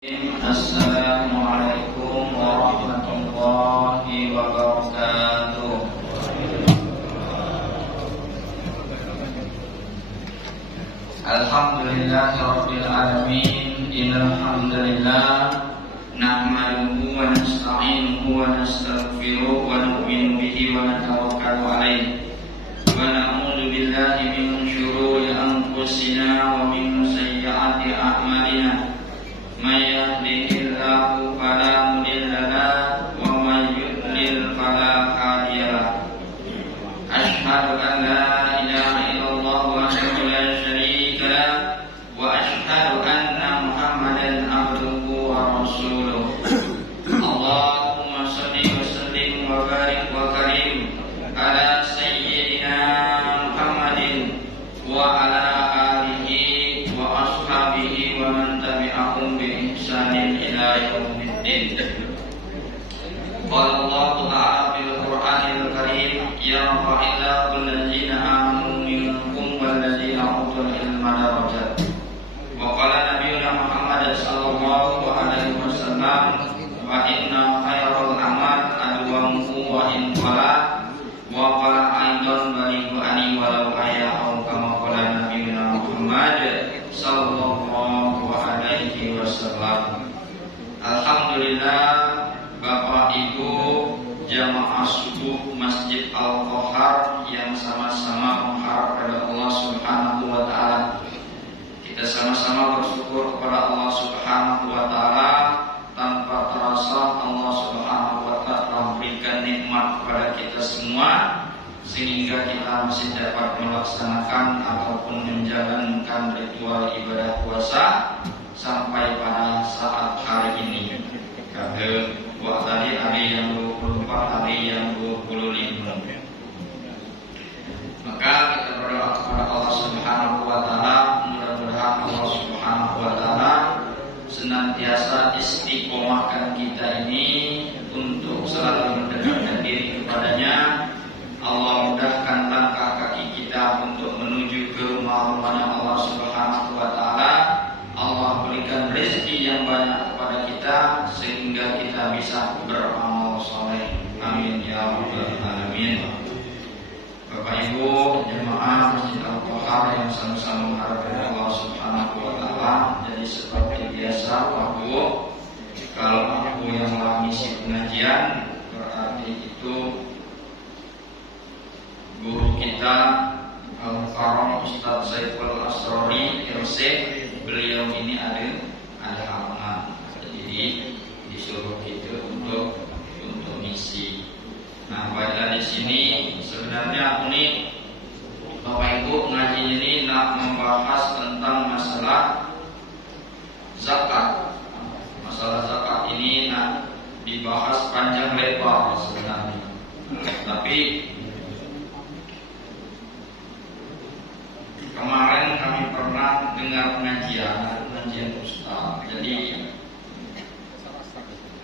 Assalamualaikum warahmatullahi wabarakatuh. Alhamdulillahirabbil alamin. Innal hamdalillah nahmaduhu wa nasta'inuhu wa nastaghfiruh wa nu'minu bihi wa natawakkalu alaihi wa na'udzu billahi min syururi anfusina wa min sayyiati a'malina. May yahdihillahu fala mudilla lahu wa may yudlil fala hadiya lahu. Asyhadu an la ilaha illallah wahdahu la syarika lahu wa asyhadu anna Muhammadan abduhu wa rasuluh. Allahumma shalli wa sallim wa barik wa karim ala sayyidina Muhammadin wa ala alihi wa ashabihi wa man tabi'ahum bi ila yaumiddin. Qala Allah Ta'ala fil Qur'anil Karim yarfa'illahu alladziina aamanu minkum walladziina utul ilma darajat. Wa qala nabiyyuna Muhammad sallallahu alaihi wasallam wa inna khairal a'mal adwamuhu wa in qala wa qala aidan balighu ani walau aya au kama qala nabiyyuna Muhammad sallallahu alaihi wasallam. Alhamdulillah, Bapak Ibu jamaah subuh Masjid Al-Qohar yang sama-sama mengharap pada Allah Subhanahu wa Ta'ala. Kita sama-sama bersyukur kepada Allah Subhanahu wa Ta'ala. Tanpa terasa Allah Subhanahu wa Ta'ala memberikan nikmat kepada kita semua, sehingga kita masih dapat melaksanakan ataupun menjalankan ritual ibadah puasa sampai pada saat hari ini. Kata buat tadi hari yang 24, hari yang 25. Maka kita berdoa kepada Allah Subhanahu wa Ta'ala, mudah-mudahan Allah Subhanahu wa Ta'ala senantiasa istiqomahkan kita ini untuk selalu mendekatkan diri kepadanya. Allah mudahkan langkah kaki kita untuk menuju ke rumah-rumahnya Allah Subhanahu wa Ta'ala. Allah berikan rezeki yang banyak kepada kita sehingga kita bisa beramal soleh. Amin ya rabbal alamin. Bapak Ibu jemaah Masjid Al-Qohar yang sama-sama mengharap kepada Allah Subhanahu wa Ta'ala. Jadi seperti biasa waktu kalau aku yang mengisi pengajian, berarti itu guru kita Al-Karam Ustaz Saiful Asrori RC. Beliau ini ada halangan, jadi disuruh kita untuk misi. Nah, pada di sini sebenarnya aku nih Bapak Ibu ngaji ini nak membahas tentang masalah zakat. Masalah zakat ini nak dibahas panjang lebar sebenarnya. Tapi kemarin kami pernah dengar pengajian Ustaz. Jadi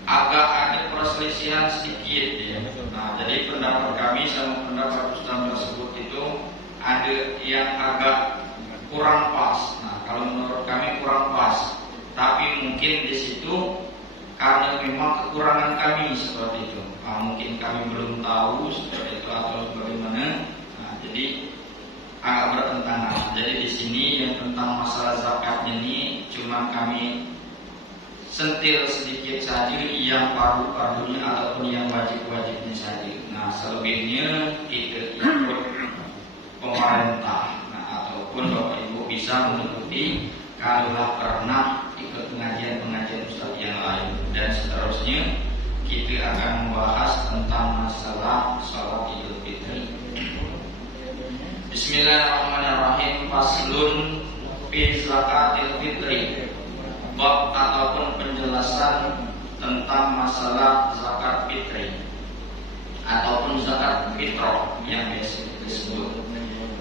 agak ada perselisihan sedikit ya. Nah, jadi pendapat kami sama pendapat Ustaz tersebut itu ada yang agak kurang pas. Nah, kalau menurut kami kurang pas. Tapi mungkin di situ karena memang kekurangan kami seperti itu. Nah, mungkin kami belum tahu seperti itu atau bagaimana. Nah, jadi agak bertentangan. Jadi di sini yang tentang masalah zakatnya ini cuma kami sentil sedikit saja yang fardu-fardunya ataupun yang wajib-wajibnya saja. Nah, selebihnya kita ikut pemerintah. Nah, ataupun Bapak Ibu bisa mengikuti kalau pernah ikut pengajian-pengajian Ustaz yang lain. Dan seterusnya kita akan membahas tentang masalah salat Idul Fitri. Bismillahirrahmanirrahim. Faslun fi zakatil fitri. Bab ataupun penjelasan tentang masalah zakat fitri ataupun zakat fitrah yang biasa disebut.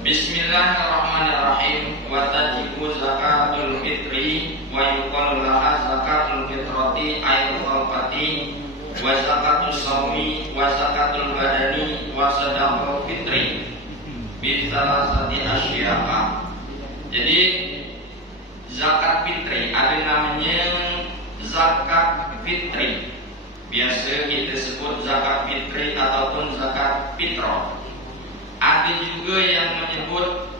Bismillahirrahmanirrahim. Wa tajibu zakatul fitri wa yuqalu laha zakatul fitrati ayil khalqati wa zakatus shaumi wa zakatul badani wa sadaqatul fitri. Bisalasati asya'a. Jadi zakat fitri ada namanya zakat fitri. Biasa kita sebut zakat fitri ataupun zakat fitrah. Ada juga yang menyebut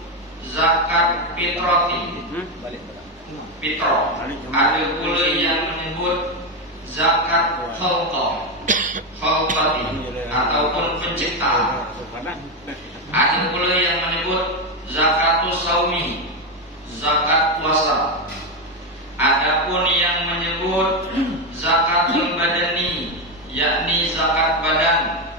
zakat fitrati, fitrah. Ada pula yang menyebut zakat khalqati ataupun pencipta. Ada pula yang menyebut zakatus saumi, zakat puasa. Adapun yang menyebut zakatul badani, yakni zakat badan.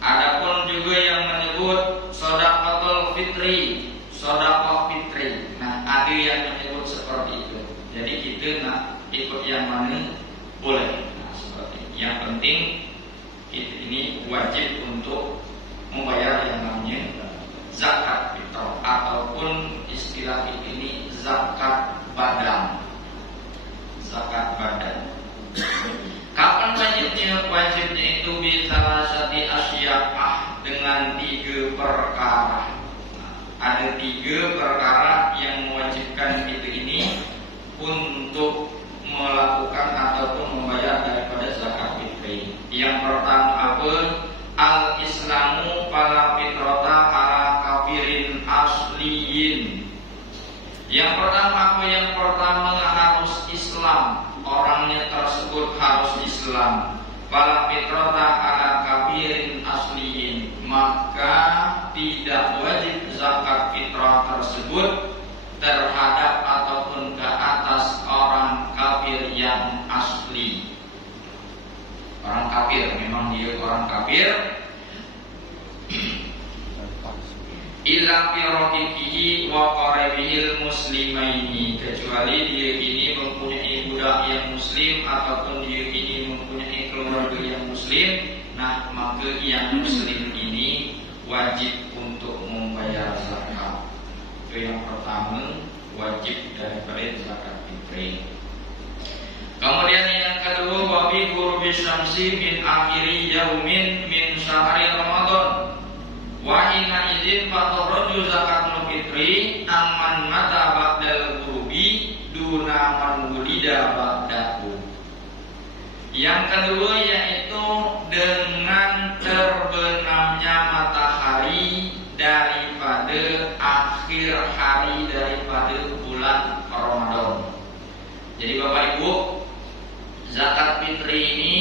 Adapun juga yang menyebut sedekahul fitri, sedekah fitri. Nah, ada yang menyebut seperti itu. Jadi kita nak ikut yang mana boleh. Nah, seperti itu. Yang penting kita ini wajib untuk membayar yang namanya zakat fitrah ataupun istilah ini zakat badan. Zakat badan. Kapan wajibnya? Wajibnya itu bisa salasati asya'ah, dengan 3 perkara. Nah, ada 3 perkara yang mewajibkan kita ini untuk melakukan ataupun membayar daripada zakat fitri. Yang pertama apa? Al-Islamu fala fitrata ala kafirin asliyin. Yang pertama apa? Yang pertama harus Islam, orangnya tersebut harus Islam. Fala fitrata ala kafirin asliyin, maka tidak wajib zakat fitrah tersebut terhadap ataupun ke atas orang kafir yang asli. Orang kafir, memang dia orang kafir. Ila firatihi wa qaribihil muslimaini, kecuali dia ini mempunyai budak yang muslim ataupun dia ini mempunyai keluarga yang muslim. Nah, maka yang muslim ini wajib untuk membayar zakat. Itu yang pertama, wajib daripada zakat fitri. Kemudian yang kedua, wa bi ghurbi syamsi min akhiri yaumin min syahri Ramadan. Wa inna izin fataraju zakatul fitri amman mata ba'dal ghurbi duna man wulida ba'dahu. Yang kedua yaitu dengan terbenamnya matahari daripada akhir hari daripada bulan Ramadan. Jadi Bapak Ibu, zakat fitri ini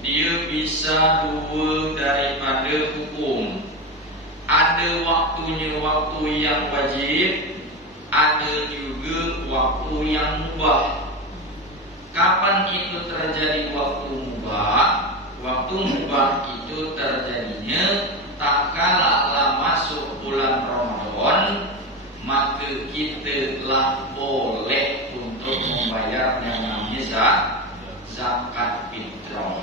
dia bisa 2 daripada hukum. Ada waktunya waktu yang wajib, ada juga waktu yang mubah. Kapan itu terjadi waktu mubah? Waktu mubah itu terjadinya tak kala masuk bulan Ramadan, maka kita telah boleh untuk membayar yang namanya zakat fitrah.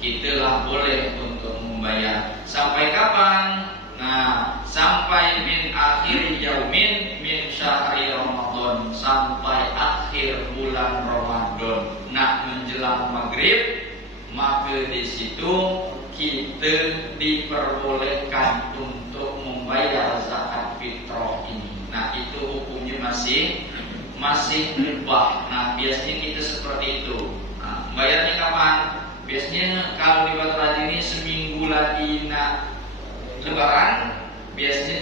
Kita telah boleh untuk membayar. Sampai kapan? Nah, sampai min akhir yaumin min syahri Ramadan, sampai akhir bulan Ramadan. Nak menjelang maghrib, maka di situ kita diperbolehkan untuk membayar zakat fitrah ini. Nah, itu hukumnya masih mubah. Nah, biasanya kita seperti itu. Nah, bayarnya kapan? Biasanya kalau di Batu Raja ini seminggu lagi nak Lebaran, biasanya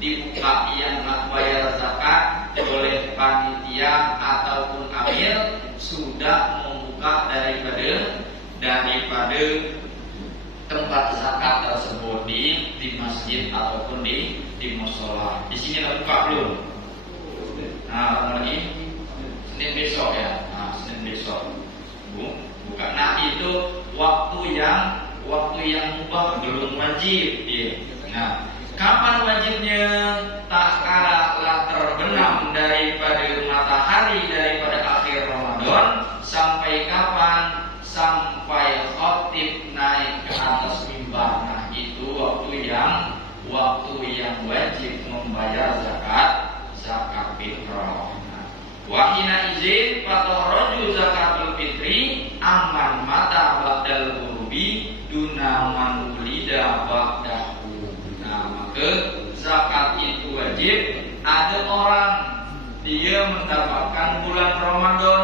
dibuka yang nak bayar zakat oleh panitia ataupun amir sudah membuka daripada tempat zakat tersebut di masjid ataupun di mushola. Di sini dah buka belum? Nah, lagi Senin besok ya. Nah, Senin besok buka. Nah, itu waktu yang mubah, belum wajib ya. Nah, kapan wajibnya? Tak kala terbenam daripada matahari daripada akhir Ramadan. Sampai kapan? Sampai khatib naik ke atas mimbar. Nah, itu waktu yang wajib membayar zakat fitrah. Wahina izin fataraju zakatul fitri amman mata ba'dal ghurbi duna man wulida ba'dahu. Nah, maka zakat itu wajib. Ada orang dia mendapatkan bulan Ramadan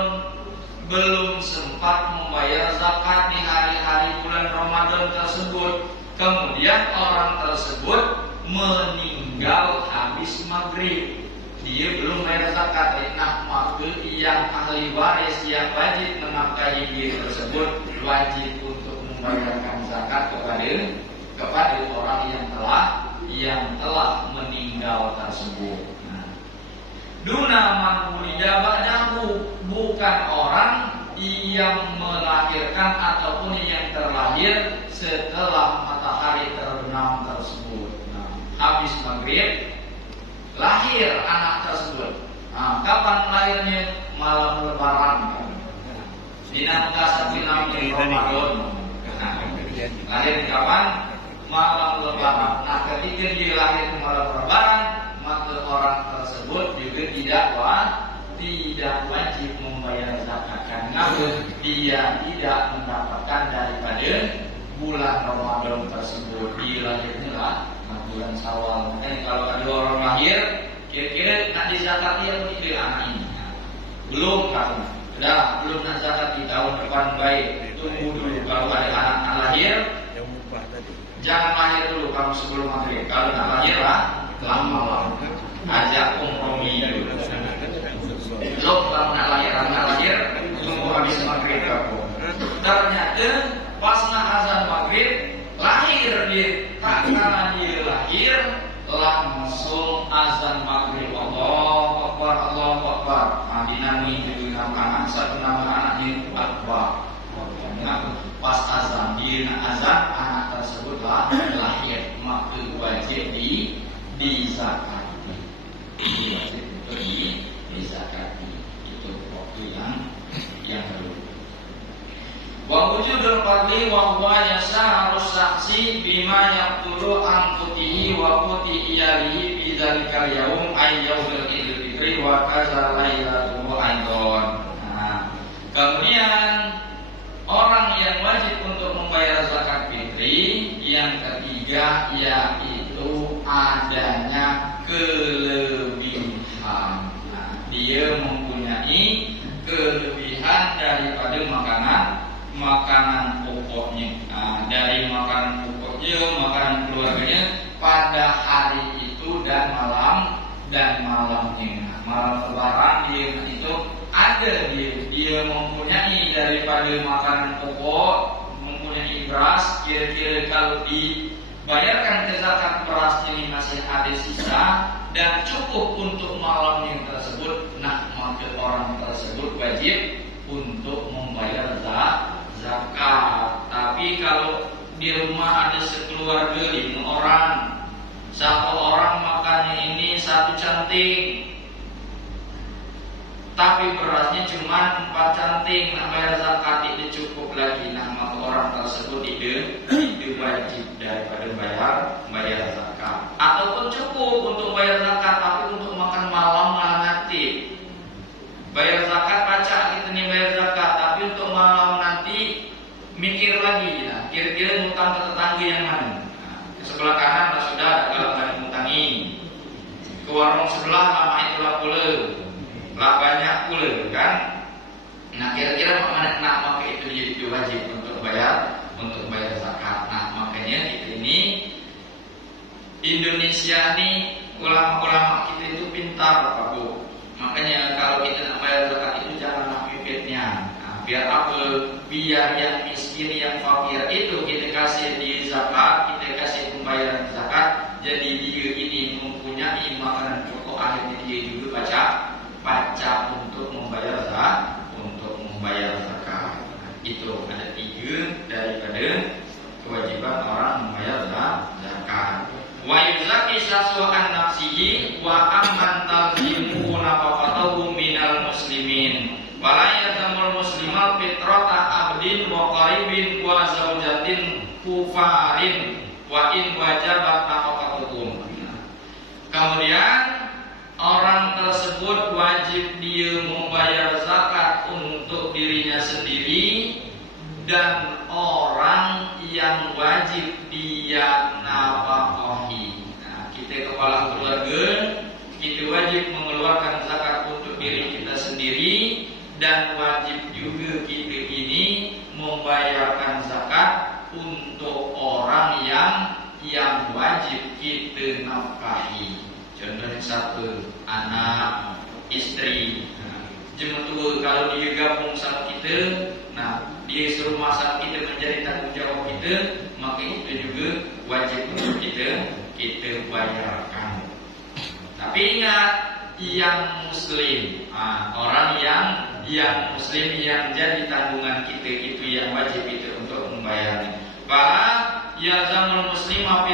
belum sempat membayar zakat di hari-hari bulan Ramadan tersebut, kemudian orang tersebut meninggal habis maghrib, dia belum bayar zakat. Nah, maka yang ahli waris yang wajib menafkahi dia tersebut wajib untuk membayarkan zakat kepada orang yang telah meninggal tersebut. Duna man wulida ba'dahu, bukan orang yang melahirkan ataupun yang terlahir setelah matahari terbenam tersebut. Habis maghrib lahir anak tersebut. Kapan lahirnya? Malam lebaran. Dina kasat binam Ramadan. Lahir kapan? Malam lebaran. Nah, ketika dia lahir malam lebaran, maka orang tersebut juga tidak wajib membayar zakat karena dia tidak mendapatkan daripada bulan Ramadan tersebut. Dia lahirnya lah bulan Syawal. Makanya kalau ada orang lahir, kira-kira nak dizakati atau tidak anak ini? Belum kan? Belum nak zakat di tahun depan, baik. Tunggu dulu. Kalau ada anak lahir, jangan lahir dulu kamu sebelum maghrib. Kalau nak lahir lah, lama. Ajak kompromi dulu. Belum kalau nak lahir, tunggu habis maghrib kamu. Ternyata pas nak azan maghrib, lahir dia. Tak karena dia lahir, langsung azan maghrib. Allahu Akbar, Allahu Akbar. Dinamai dengan anak, satu nama anaknya Akbar. Pas azan, dia nak azan, anak tersebut lahir, maka wajib dizakati. Wajib untuk dizakati. Itu waktu yang perlu. Wa wujudul fadli wa huwa yasa'u saksi bima yaqtulu an qutihi wa quti iyalihi bi dzalikal yaum ay yaumil fitri wa kaza lailatul aidon. Kemudian orang yang wajib untuk membayar zakat fitri yang ketiga yaitu adanya kelebihan. Dia mempunyai kelebihan daripada makanan pokoknya. Dari makanan pokoknya, makanan keluarganya pada hari itu dan malamnya. Malam lebaran dia itu ada dia mempunyai daripada makanan pokok, mempunyai beras. Kira-kira kalau dibayarkan ke zakat beras ini masih ada sisa dan cukup untuk malam yang tersebut, nah maka orang tersebut wajib untuk membayar zakat. Tapi kalau di rumah ada sekeluarga 5 orang, satu orang makannya ini 1 canting, tapi berasnya cuma 4 canting, nak bayar zakat itu cukup lagi. Nah maka orang tersebut tidak wajib daripada bayar zakat. Ataupun cukup untuk bayar zakat, tapi untuk makan malam malah nanti. Bayar zakat baca kita nih bayar zakat, tapi untuk malam nanti mikir lagi ya. Kira-kira ngutang ke tetangga yang mana? Ke sebelah kanan sudah ada kalau nggak ngutangi. Ke warung sebelah lama itulah pula. Lah banyak pula kan. Nah kira-kira mana nak maka itu dia wajib untuk bayar zakat. Nah makanya kita ini Indonesia ini ulama-ulama kita itu pintar Pak Bu. Makanya kalau kita nak bayar zakat itu jangan pipitnya. Nah, biar apa? Biar yang miskin, yang fakir itu kita kasih di zakat, kita kasih pembayaran zakat. Jadi dia ini mempunyai makanan pokok, akhirnya dia juga baca untuk membayar zakat. Itu ada 3 daripada kewajiban orang membayar zakat. Wa yuzaki syasu'an nafsihi wa amman talzimu nafaqatahu minal muslimin wa la yazamul muslimal fitrata abdin wa qaribin wa zaujatin kufarin wa in wajabat nafaqatuhum. Kemudian orang tersebut wajib dia membayar zakat untuk dirinya sendiri dan orang yang wajib dia nafkahi. Nah, kita kepala keluarga, kita wajib mengeluarkan zakat untuk diri kita sendiri dan wajib juga kita ini membayarkan zakat untuk orang yang wajib kita nafkahi. Contohnya satu, anak, istri. Jemaah kalau dia gabung sama kita, dia suruh masak kita menjadi tanggung jawab kita, maka itu juga wajib untuk kita bayarkan. Tapi ingat, yang muslim, orang yang muslim yang jadi tanggungan kita itu yang wajib itu untuk membayarnya. Fala yalzamul muslima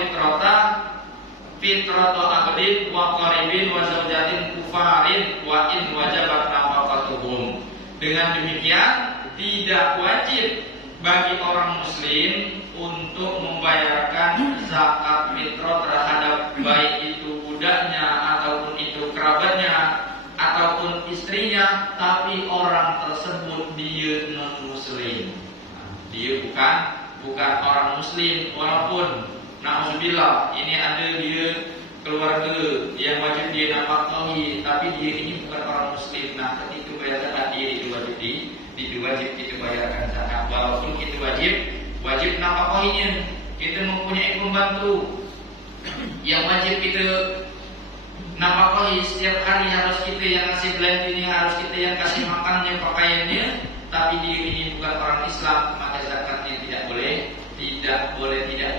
fitratu abdin wa qaribin wa zaujatin kufarin wa in wajabat nafaqatuhum. Dengan demikian tidak wajib bagi orang muslim untuk membayarkan zakat fitrah terhadap baik itu budaknya ataupun itu kerabatnya ataupun istrinya, tapi orang tersebut dia non muslim. Dia bukan orang muslim, walaupun na'udzubillah ini ada dia keluarga yang wajib dia nafkahi, tapi dia ini bukan orang muslim. Ketika bayar zakat dia itu wajib kita bayarkan zakat, walaupun kita wajib nafkahinya. Kita mempunyai pembantu yang wajib kita nafkahi setiap hari, harus kita yang kasih belanja, harus kita yang kasih makannya, pakaiannya, tapi dia ini bukan orang Islam, maka zakatnya tidak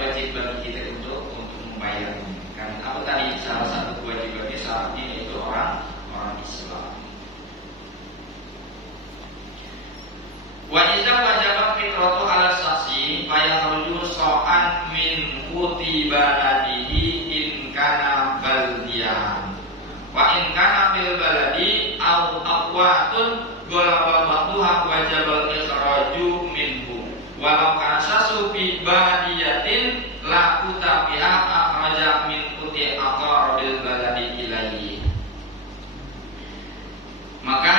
wajib bagi kita untuk membayarnya. Karena apa tadi, salah satu kewajibannya syaratnya yaitu orang Islam. Wajib wajib fitratu ala sasi fayakhruju so'an min quti baladihi in kana baldiyan wa in kana fil baladi au aqwatun golaba ba'duha wajibal ikhraju minhu walau kasasu fi badiyatin la kutabiha akhraja min quti aqrabil baladi ilaihi. Maka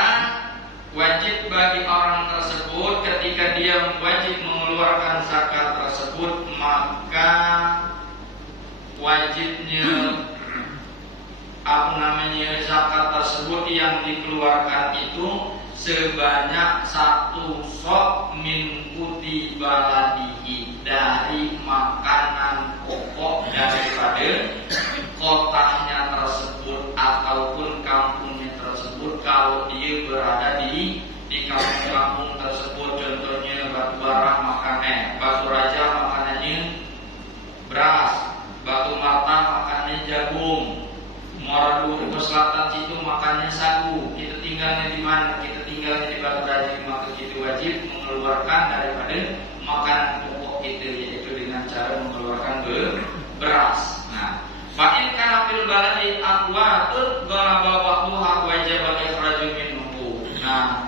wajib bagi orang tersebut ketika dia wajib mengeluarkan zakat tersebut, maka wajibnya zakat tersebut yang dikeluarkan itu sebanyak satu sok min quti baladihi, dari makanan pokok daripada kotanya tersebut ataupun kampungnya tersebut. Kalau dia berada di kampung-kampung tersebut, contohnya Batu Barah makannya Batu Raja, makanannya beras, Batu Marta makannya jagung, Muaradu ke selatan situ makannya sagu. Kita tinggalnya di mana? Kita tinggalnya di Batu Raja, maka kita wajib mengeluarkan daripada makanan pokok kita, yaitu dengan cara mengeluarkan beras. Fa'in kana fil baladi aqwatun ghalaba ba'duha wajibal ikhraju minhu.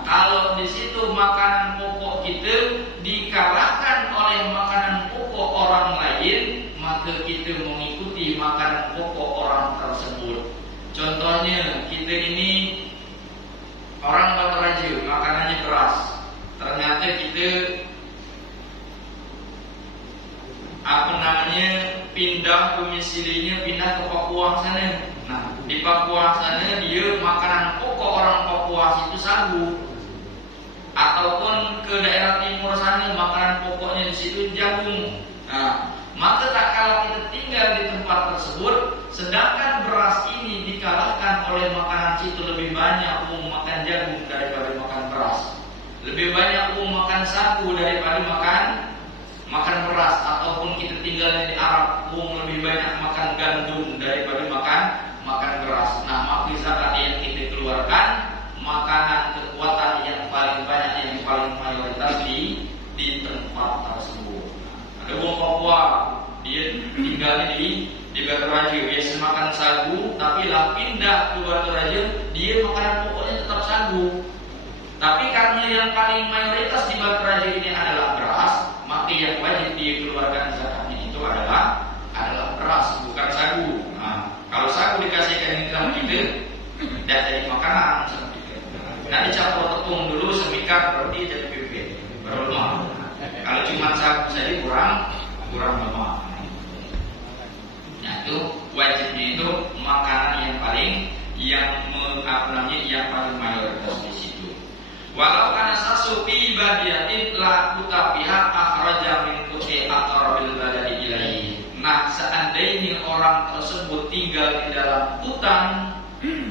Kalau di situ makanan pokok kita dikalahkan oleh makanan pokok orang lain, maka kita mengikuti makanan pokok orang tersebut. Contohnya, kita ini orang Batu Raja, makanannya beras. Ternyata kita pindah domisilinya, pindah ke Papua sana. Di Papua sana dia makanan pokok orang Papua itu sagu, ataupun ke daerah timur sana makanan pokoknya di situ jagung. Maka tak kala kita tinggal di tempat tersebut, sedangkan beras ini dikalahkan oleh makanan situ, lebih banyak makan jagung daripada makan beras, lebih banyak makan sagu daripada makan beras, ataupun kita tinggalnya di Arab, lebih banyak makan gandum daripada makan beras. Maka zakat yang kita keluarkan makanan kekuatan yang paling banyak, yang paling mayoritas di tempat tersebut. Ada orang Papua, dia tinggalnya di Batu Raja, biasa makan sagu, tapi lah pindah ke Batu Raja, dia makanan pokoknya tetap sagu. Tapi karena yang paling mayoritas di Batu Raja ini adalah beras, maka yang wajib dikeluarkan zakatnya itu adalah beras, bukan sagu. Kalau sagu dikasihkan sama kita, tidak jadi makanan sama kita. Nanti campur tepung dulu semikar, berarti jadi bibit, baru lemah. Kalau cuma sagu saja kurang lemah. Itu wajibnya itu makanan yang paling mayoritas di situ. Walau kana sasu fi badiyatin la kutabiha akhraja min kuti aqrabil baladi ilaihi. Nah, seandainya orang tersebut tinggal di dalam hutan,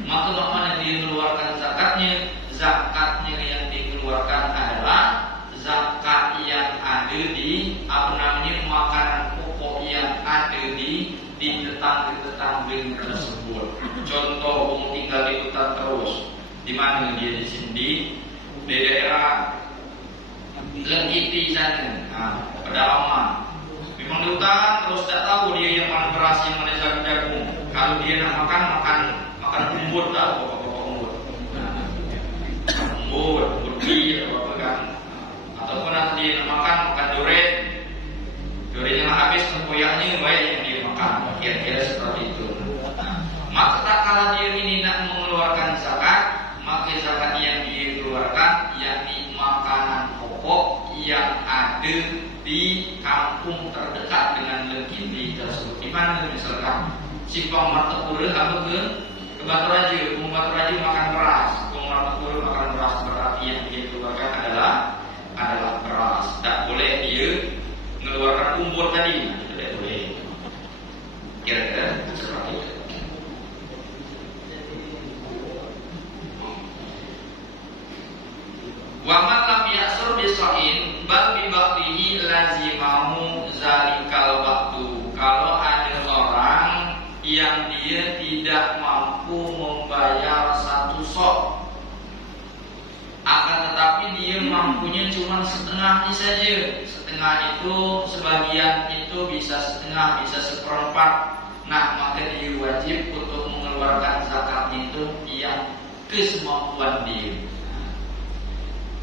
maka bagaimana dia mengeluarkan zakatnya? Zakatnya yang dikeluarkan adalah zakat yang ada di makanan pokok yang ada di tetangga tersebut. Contoh, tinggal di hutan terus. Di mana dia di sini? Di daerah Lengkiti sana, pedalaman. Memang di hutan terus tak tahu dia yang mana beras, yang mana jagung. Kalau dia nak makan umbut lah, pokok-pokok umbut. Umbut apa kan? Ataupun nanti dia nak makan durian. Durian yang habis tempoyaknya baik yang dia makan. Kira-kira seperti itu. Maka tak kala dia ini nak mengeluarkan zakat, maka zakat yang dia keluarkan yakni makanan pokok yang ada di kampung terdekat dengan Lengkiti tersebut. Di mana misalkan Simpang Martapura atau ke Batu Raja, Batu Raja makan beras, Martapura makan beras, berarti yang dia keluarkan adalah beras. Tak boleh dia mengeluarkan umbut tadi, tidak boleh. Kira-kira seperti itu. Wa man lam ya'sur bisain bal bi ba'dihi lazimahu zalikal waqtu. Kalau ada orang yang dia tidak mampu membayar satu sok, akan tetapi dia mampunya cuma setengahnya saja. Setengah itu, sebagian itu bisa setengah, bisa seperempat. Nah, maka dia wajib untuk mengeluarkan zakat itu yang kesemampuan dia.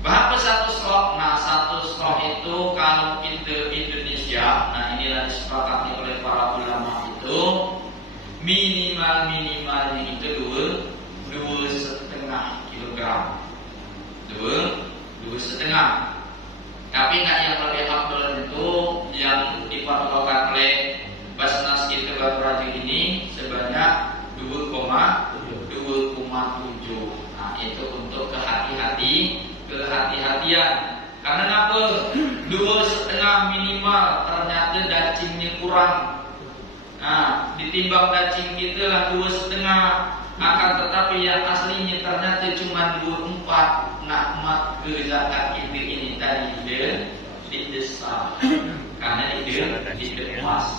Berapa satu stok? Nah, satu stok itu kalau kita Indonesia, nah inilah disepakati oleh para ulama itu minimalnya itu 2,5 kilogram. 2,5. Tapi nggak yang lebih afdal itu yang difatwakan oleh Basnas kita Batu Raja ini sebanyak 2,7. Nah, itu untuk kehati-hatian. Karena apa? 2,5 minimal, ternyata dagingnya kurang. Nah, ditimbang daging kita lah 2,5. Akan tetapi yang aslinya ternyata cuma 2,4. Nah, maka zakat kita ini tadi dia didesak. Karena dia emas.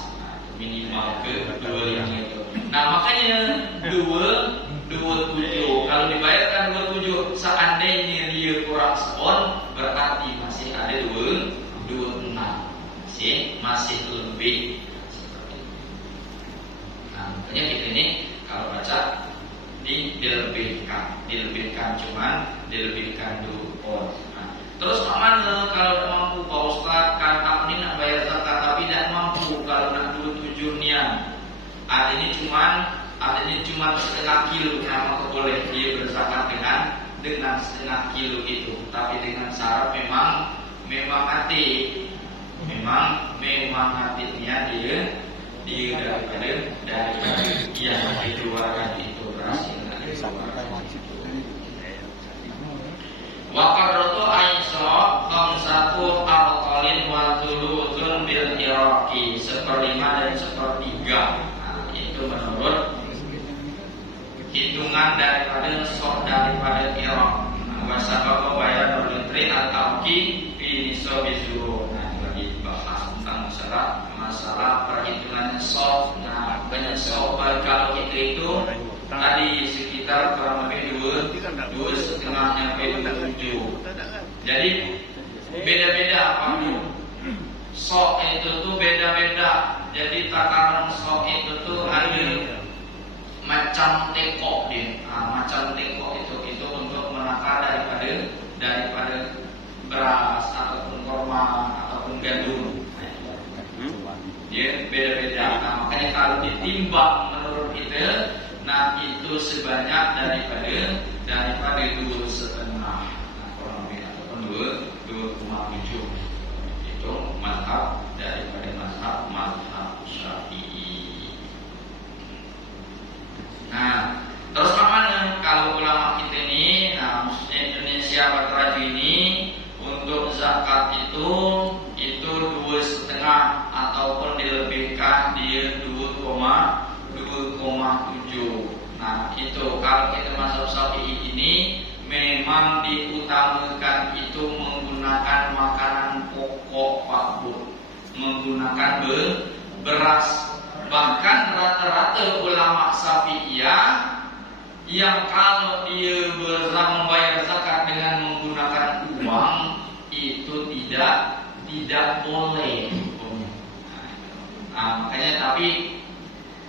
Minimal ke 2 yang itu. Nah, makanya 2,7. Kalau dibayarkan 2,7, seandainya dia kurang seon, berarti masih ada 2,6. Masih lebih. Nah, makanya kita ini kalau baca dilebihkan cuman dilebihkan 2 on. Nah, terus mana kalau tak mampu Pak Ustaz, kan aku ini nak bayar zakat tapi tak mampu kalau nak 27 nian. Adanya cuma setengah kilo, maka boleh dia berzakat dengan setengah kilo itu, tapi dengan syarat memang hati hatinya dia daripada yang dikeluarkan itu beras yang dikeluarkan itu. Waqarratu Aisyah khamsatu arqalin wa thuluthun bil iraqi, 1/5 dan 1/3. Nah, itu menurut hitungan daripada Irak. Wasabaka bayar berlitri al-taqi fi nisabi zuhur. Nah, lagi bahas tentang masalah perhitungan sok. Nah, banyak sok kalau kita itu tadi sekitar kurang lebih 2,5 sampai 7. Jadi beda-beda apa? Sok itu tuh beda-beda. Jadi takaran sok itu tuh ada macam tengkok dia. Macam tengkok itu untuk menakar daripada beras ataupun korma ataupun gandum. Dia beda-beda. Nah, makanya kalau ditimbang menurut kita, nah itu sebanyak daripada 2,5. Nah, kurang lebih ataupun 2,7. Itu mazhab daripada mazhab Syafi'i. Nah, terus mana kalau ulama kita ini, nah maksudnya Indonesia Batu Raja zakat itu 2,5 ataupun dilebihkan dia 2,7. Nah itu kalau kita masuk Syafi'i ini memang diutamakan itu menggunakan makanan pokok Pak Bu, menggunakan beras. Bahkan rata-rata ulama Syafi'iyah yang kalau dia membayar zakat dengan menggunakan uang itu tidak boleh. Nah, makanya tapi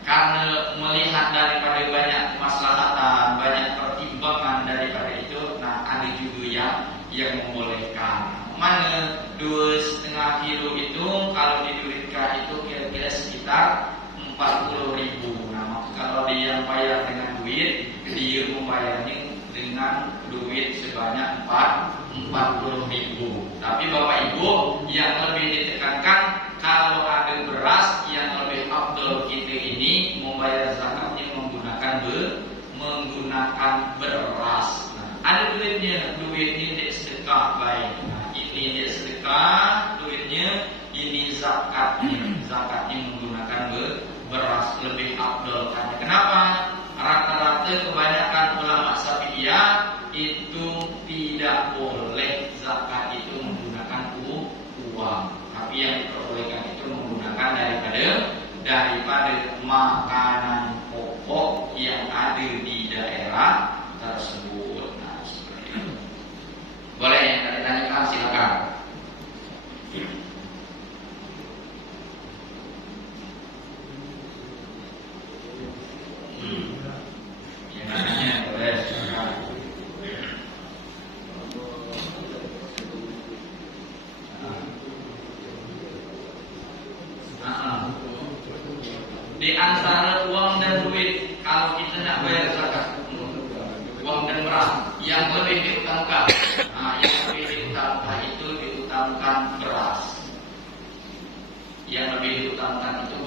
karena melihat daripada banyak kemaslahatan, banyak pertimbangan daripada itu, nah ada juga yang membolehkan. Mana 2,5 kilo itu kalau diduitkan itu kira-kira sekitar 40.000. Nah, kalau dia yang bayar dengan duit, dia membayarnya dengan duit sebanyak 40.000. Tapi Bapak Ibu yang lebih ditekankan kalau ada beras yang lebih afdal kita ini membayar zakatnya menggunakan beras. Nah, ada duitnya dia sedekah baik. Nah, ini dia sedekah, duitnya ini zakatnya menggunakan beras lebih afdal. Kenapa? Rata-rata kebanyakan ulama Syafi'iyah itu tidak boleh zakat itu menggunakan uang, tapi yang diperbolehkan itu menggunakan daripada makanan pokok yang ada di daerah tersebut. Nah, seperti itu. Boleh yang ada tanyakan silakan. Yang nanya boleh silakan. Di antara uang dan duit, kalau kita nak bayar zakat, uang dan beras, yang lebih diutamakan, itu diutamakan beras. Yang lebih diutamakan itu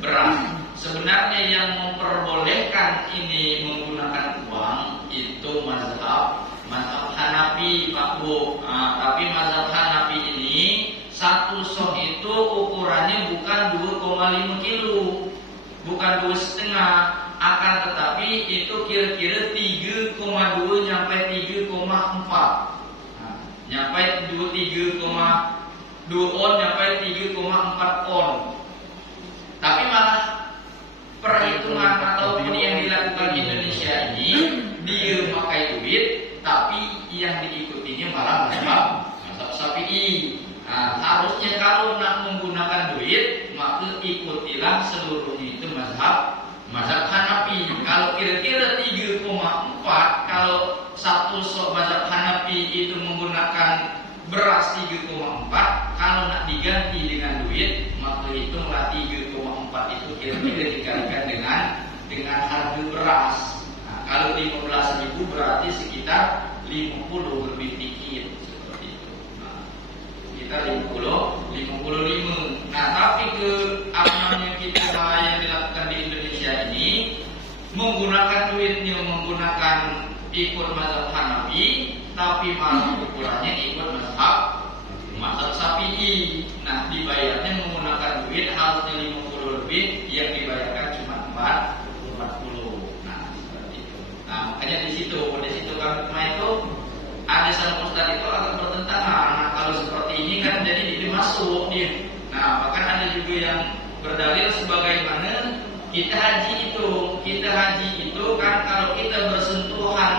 beras. Sebenarnya yang memperbolehkan ini menggunakan uang itu mazhab Hanafi, Pak Bu. Tapi mazhab Hanafi ini satu sok itu ukurannya bukan 2,5 kilo, bukan 2,5, akan tetapi itu kira-kira 3,2 sampai 3,4. Nyampe 3,2 on sampai 3,4 on. Tapi malah perhitungan ataupun yang dilakukan di Indonesia ini dia pakai duit, tapi yang diikutinya malah mazhab Syafi'i. Harusnya kalau nak menggunakan duit maka ikutilah seluruhnya itu mazhab Hanafi. Kalau kira-kira 3,4, kalau satu sok mazhab Hanafi itu menggunakan beras 3,4, kalau nak diganti dengan duit maka hitunglah 3,4 itu kira-kira dikalikan dengan harga beras. Kalau 15.000 berarti sekitar 50 lebih dikit seperti itu. Kita 55. Nah, tapi yang kita yang dilakukan di Indonesia ini menggunakan duitnya menggunakan ikut mazhab Hanafi, tapi malah ukurannya ikut mazhab Syafi'i. Nah, dibayarnya menggunakan duit harusnya 50 lebih, yang dibayarkan cuma 40. Nah, seperti itu. Nah, makanya di situ kan itu ada salah ustaz itu agak bertentangan. Nah, kalau seperti ini kan jadi masuk dia. Nah, bahkan ada juga yang berdalil sebagaimana kita haji itu kan kalau kita bersentuhan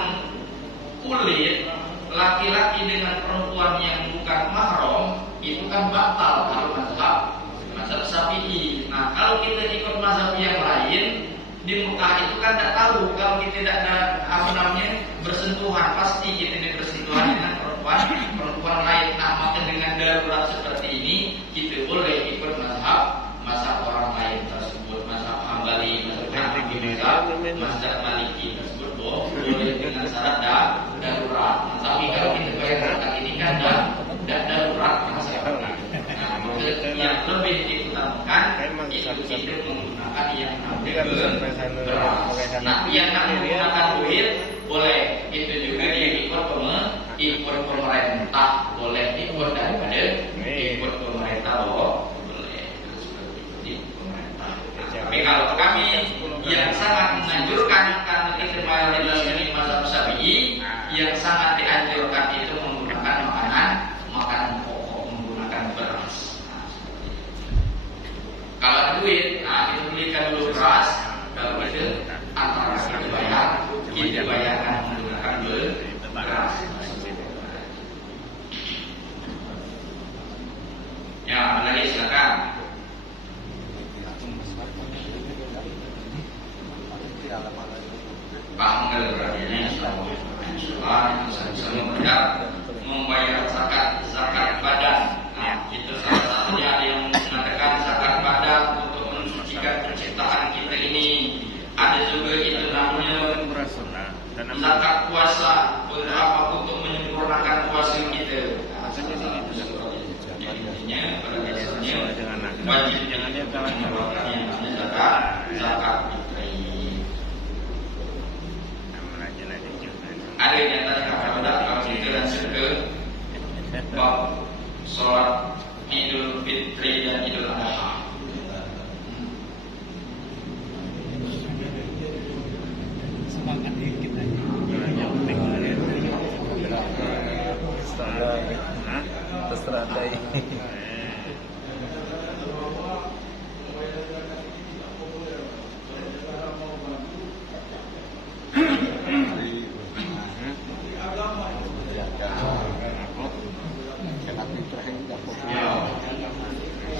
kulit laki-laki dengan perempuan yang bukan mahram itu kan batal kalau mazhab Syafi'i. Nah, kalau kita ikut mazhab yang lain di Mekah itu kan tidak tahu kalau kita tidak ada bersentuhan, pasti kita bersentuhan dengan perempuan lain. Nah, maka dengan darurat seperti ini kita boleh ikut mazhab orang lain tersebut, mazhab Hambali, mazhab Hanafi, mazhab Maliki tersebut boleh dengan syarat darurat. Nah, tapi kalau kita bayar zakat ini kan tidak darurat masalah. Nah, maka yang lebih diutamakan itu kita menggunakan yang beras. Nah, yang menggunakan duit boleh, itu juga dia ikut pemerintah boleh ikut daripada ikut pemerintah boleh seperti pemerintah. Tapi kalau kami yang sangat menganjurkan karena kita mayoritas ini mazhab Syafi'i, yang sangat dianjurkan itu menggunakan makanan pokok, menggunakan beras. Kalau ada duit, kita belikan dulu beras, kalau itu antara kita bayarkan menggunakan beras. Ya, apa lagi silakan. Pak Mengel berarti membayar zakat badan. Nah, itu salah satunya ada yang mengatakan zakat badan untuk mensucikan penciptaan kita ini. Ada juga itu namanya zakat puasa untuk menyempurnakan puasa kita. Intinya pada dasarnya wajib zakat fitri. Ada yang nyata kalau kita lanjut ke bab sholat Idul Fitri dan Idul Adha. Semangat kita terserah dari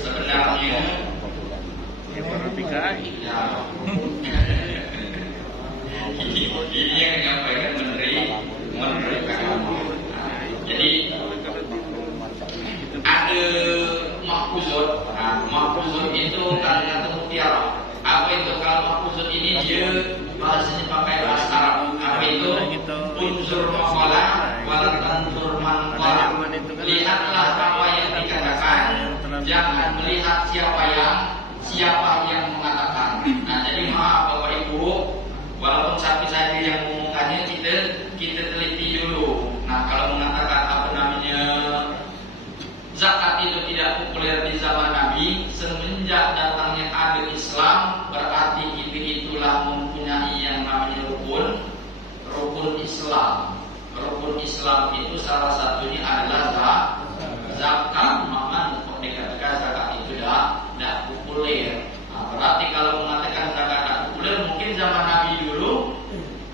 sebenarnya ini yang menyampaikan Menteri jadi ada mahfuzut. Mahfuzut itu kata mutiara. Apa itu kalau mahfuzut ini dia bahasanya pakai bahasa Arab. Apa itu? Unsur maqala wal tanzur man qala. Lihatlah apa yang dikatakan, jangan melihat siapa yang mengatakan. Nah, jadi maaf Bapak Ibu, walaupun satu saja yang mengumumkannya kita teliti dulu. Nah, kalau mengatakan apa namanya zakat itu tidak populer di zaman Nabi, semenjak datangnya agama Islam, berarti itulah mempunyai yang namanya rukun Islam. Rukun Islam itu salah satunya adalah zakat. Maka untuk dikatakan zakat itu tidak populer. Nah, berarti kalau mengatakan zakat tidak populer, mungkin zaman Nabi dulu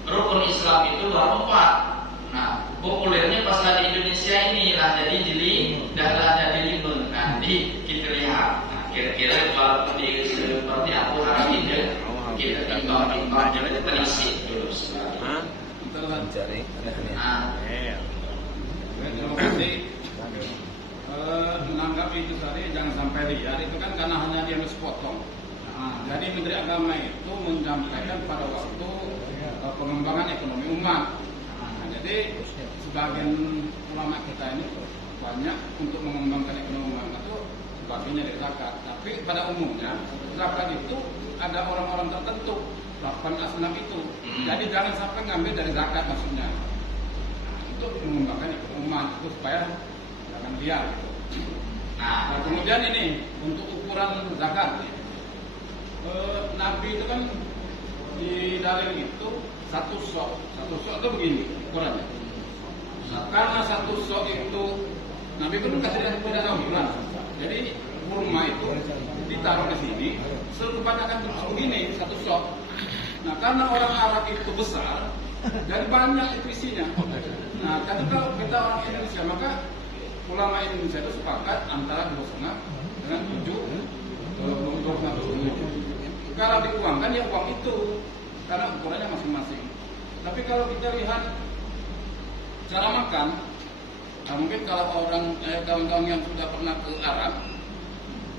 rukun Islam itu baru 4. Nah, populernya pas di Indonesia ini lah jadi jadi 5. Nanti kita lihat. Nah, kira-kira kalau seperti aku hari ini kita timbang jalannya terisik dulu. mencari menanggapi itu tadi, jangan sampai liar itu kan karena hanya dia sepotong. Jadi Menteri Agama itu menyampaikan pada waktu pengembangan ekonomi umat. Jadi sebagian ulama kita ini banyak untuk mengembangkan ekonomi umat itu sebagiannya dari zakat. Tapi pada umumnya zakat itu ada orang-orang tertentu, 8 asnaf itu. Jadi jangan sampai ngambil dari zakat maksudnya. Untuk mengembangkan ekonomi umat itu supaya jangan liar. Nah, kemudian ini untuk ukuran zakat. Nabi itu kan di dalil itu satu sok itu begini ukurannya. Karena satu sok itu Nabi itu kasih tidak tahu bulan. Jadi kurma itu ditaruh di sini, kebanyakan begini satu sok. Nah, karena orang Arab itu besar, jadi banyak isinya. Nah, kalau kita orang Indonesia, maka ulama Indonesia itu sepakat antara 2,5 dengan 7. Kalau diuangkan ya uang itu, karena ukurannya masing-masing. Tapi kalau kita lihat cara makan, nah mungkin kalau orang kawan-kawan yang sudah pernah ke Arab,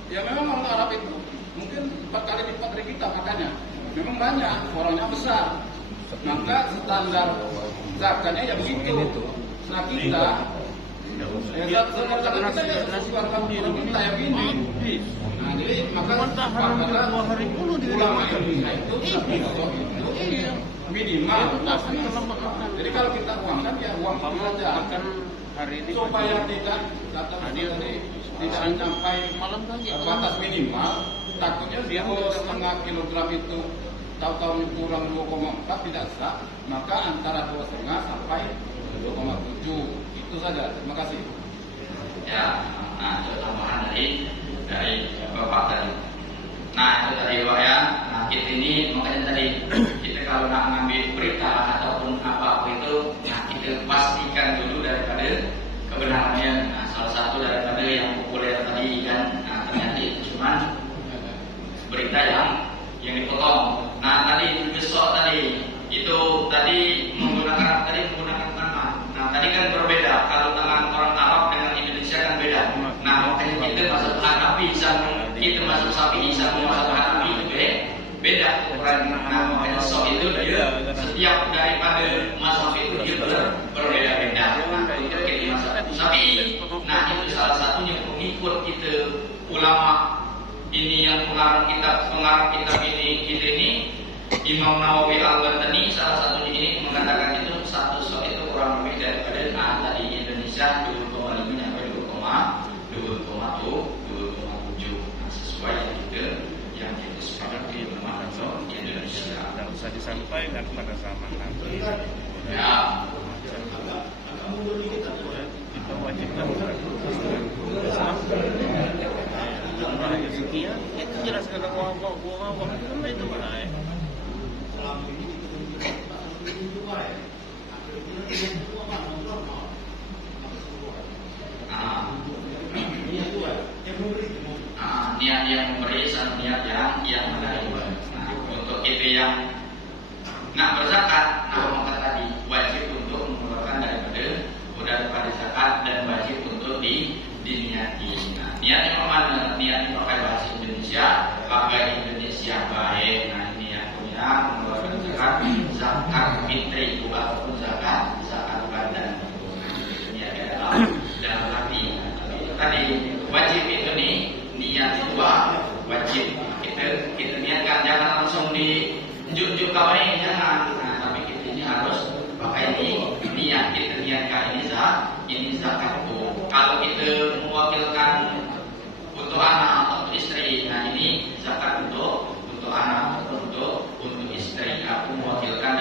ya memang orang Arab itu mungkin 4 kali lipat dari kita makannya. Memang banyak, orangnya besar. Maka standar zakatnya ya begitu. Nah kita kita ya sesuai dengan kita ya begini. Nah jadi maka ulama Indonesia itu minimal. Jadi kalau kita uangkan ya uang saja. hari ini supaya tidak tidak sampai malam lagi batas minimal. Takutnya dia setengah kilogram itu tahu-tahu kurang 2,4 tidak sah, maka antara 2,5 sampai 2,7 itu saja. Terima kasih. Ya, nah itu tambahan dari Bapak tadi. Nah itu tadi Pak ya. Nah kita ini makanya tadi kita kalau nak ngambil berita ataupun apa itu, nah kita pastikan dulu daripada kebenarannya. Nah salah satu daripada yang populer tadi kan, nah ternyata itu cuma berita yang dipotong. Nah tadi besok tadi itu tadi menggunakan tangan. Nah tadi kan berbeda. Kalau tangan orang Arab dengan Indonesia kan beda. Nah makanya kita masuk Hanafi sama kita masuk Syafi'i sama masuk Hanafi itu beda ukuran. Nah makanya besok itu dia setiap daripada mazhab itu dia berbeda-beda. Nah untuk kita masuk Syafi'i, nah itu salah satunya pengikut kita ulama ini yang pengarang kitab ini kita ini Imam Nawawi Al-Ghazali salah satunya ini mengatakan itu satu sok itu kurang lebih daripada tadi Indonesia 2,5 sampai 2,7 sesuai yang kita sepakati memang di Indonesia. Tidak usah disampaikan pada zaman nanti. Ya. Kita wajibkan jumlahnya sekian, itu jelas kata gua itu mana ya? Niat yang memberi sama niat yang menerima. Nah, untuk itu yang nak berzakat, nah maka tadi wajib untuk mengeluarkan daripada zakat dan wajib untuk diniati. Nah, niat yang mana? Niat pakai bahasa Indonesia, pakai Indonesia baik. Nah ini artinya mengeluarkan zakat fitri ataupun zakat badan. Ini adalah dalam hati. Tadi wajib itu nih niat dua wajib kita niatkan, jangan langsung diunjuk kawan jangan. Nah, tapi kita ini harus pakai ini niat, kita niatkan ini zakat itu. Kalau kita mewakilkan untuk anak atau istri, nah ini zakat untuk anak atau untuk istri. Aku mewakilkan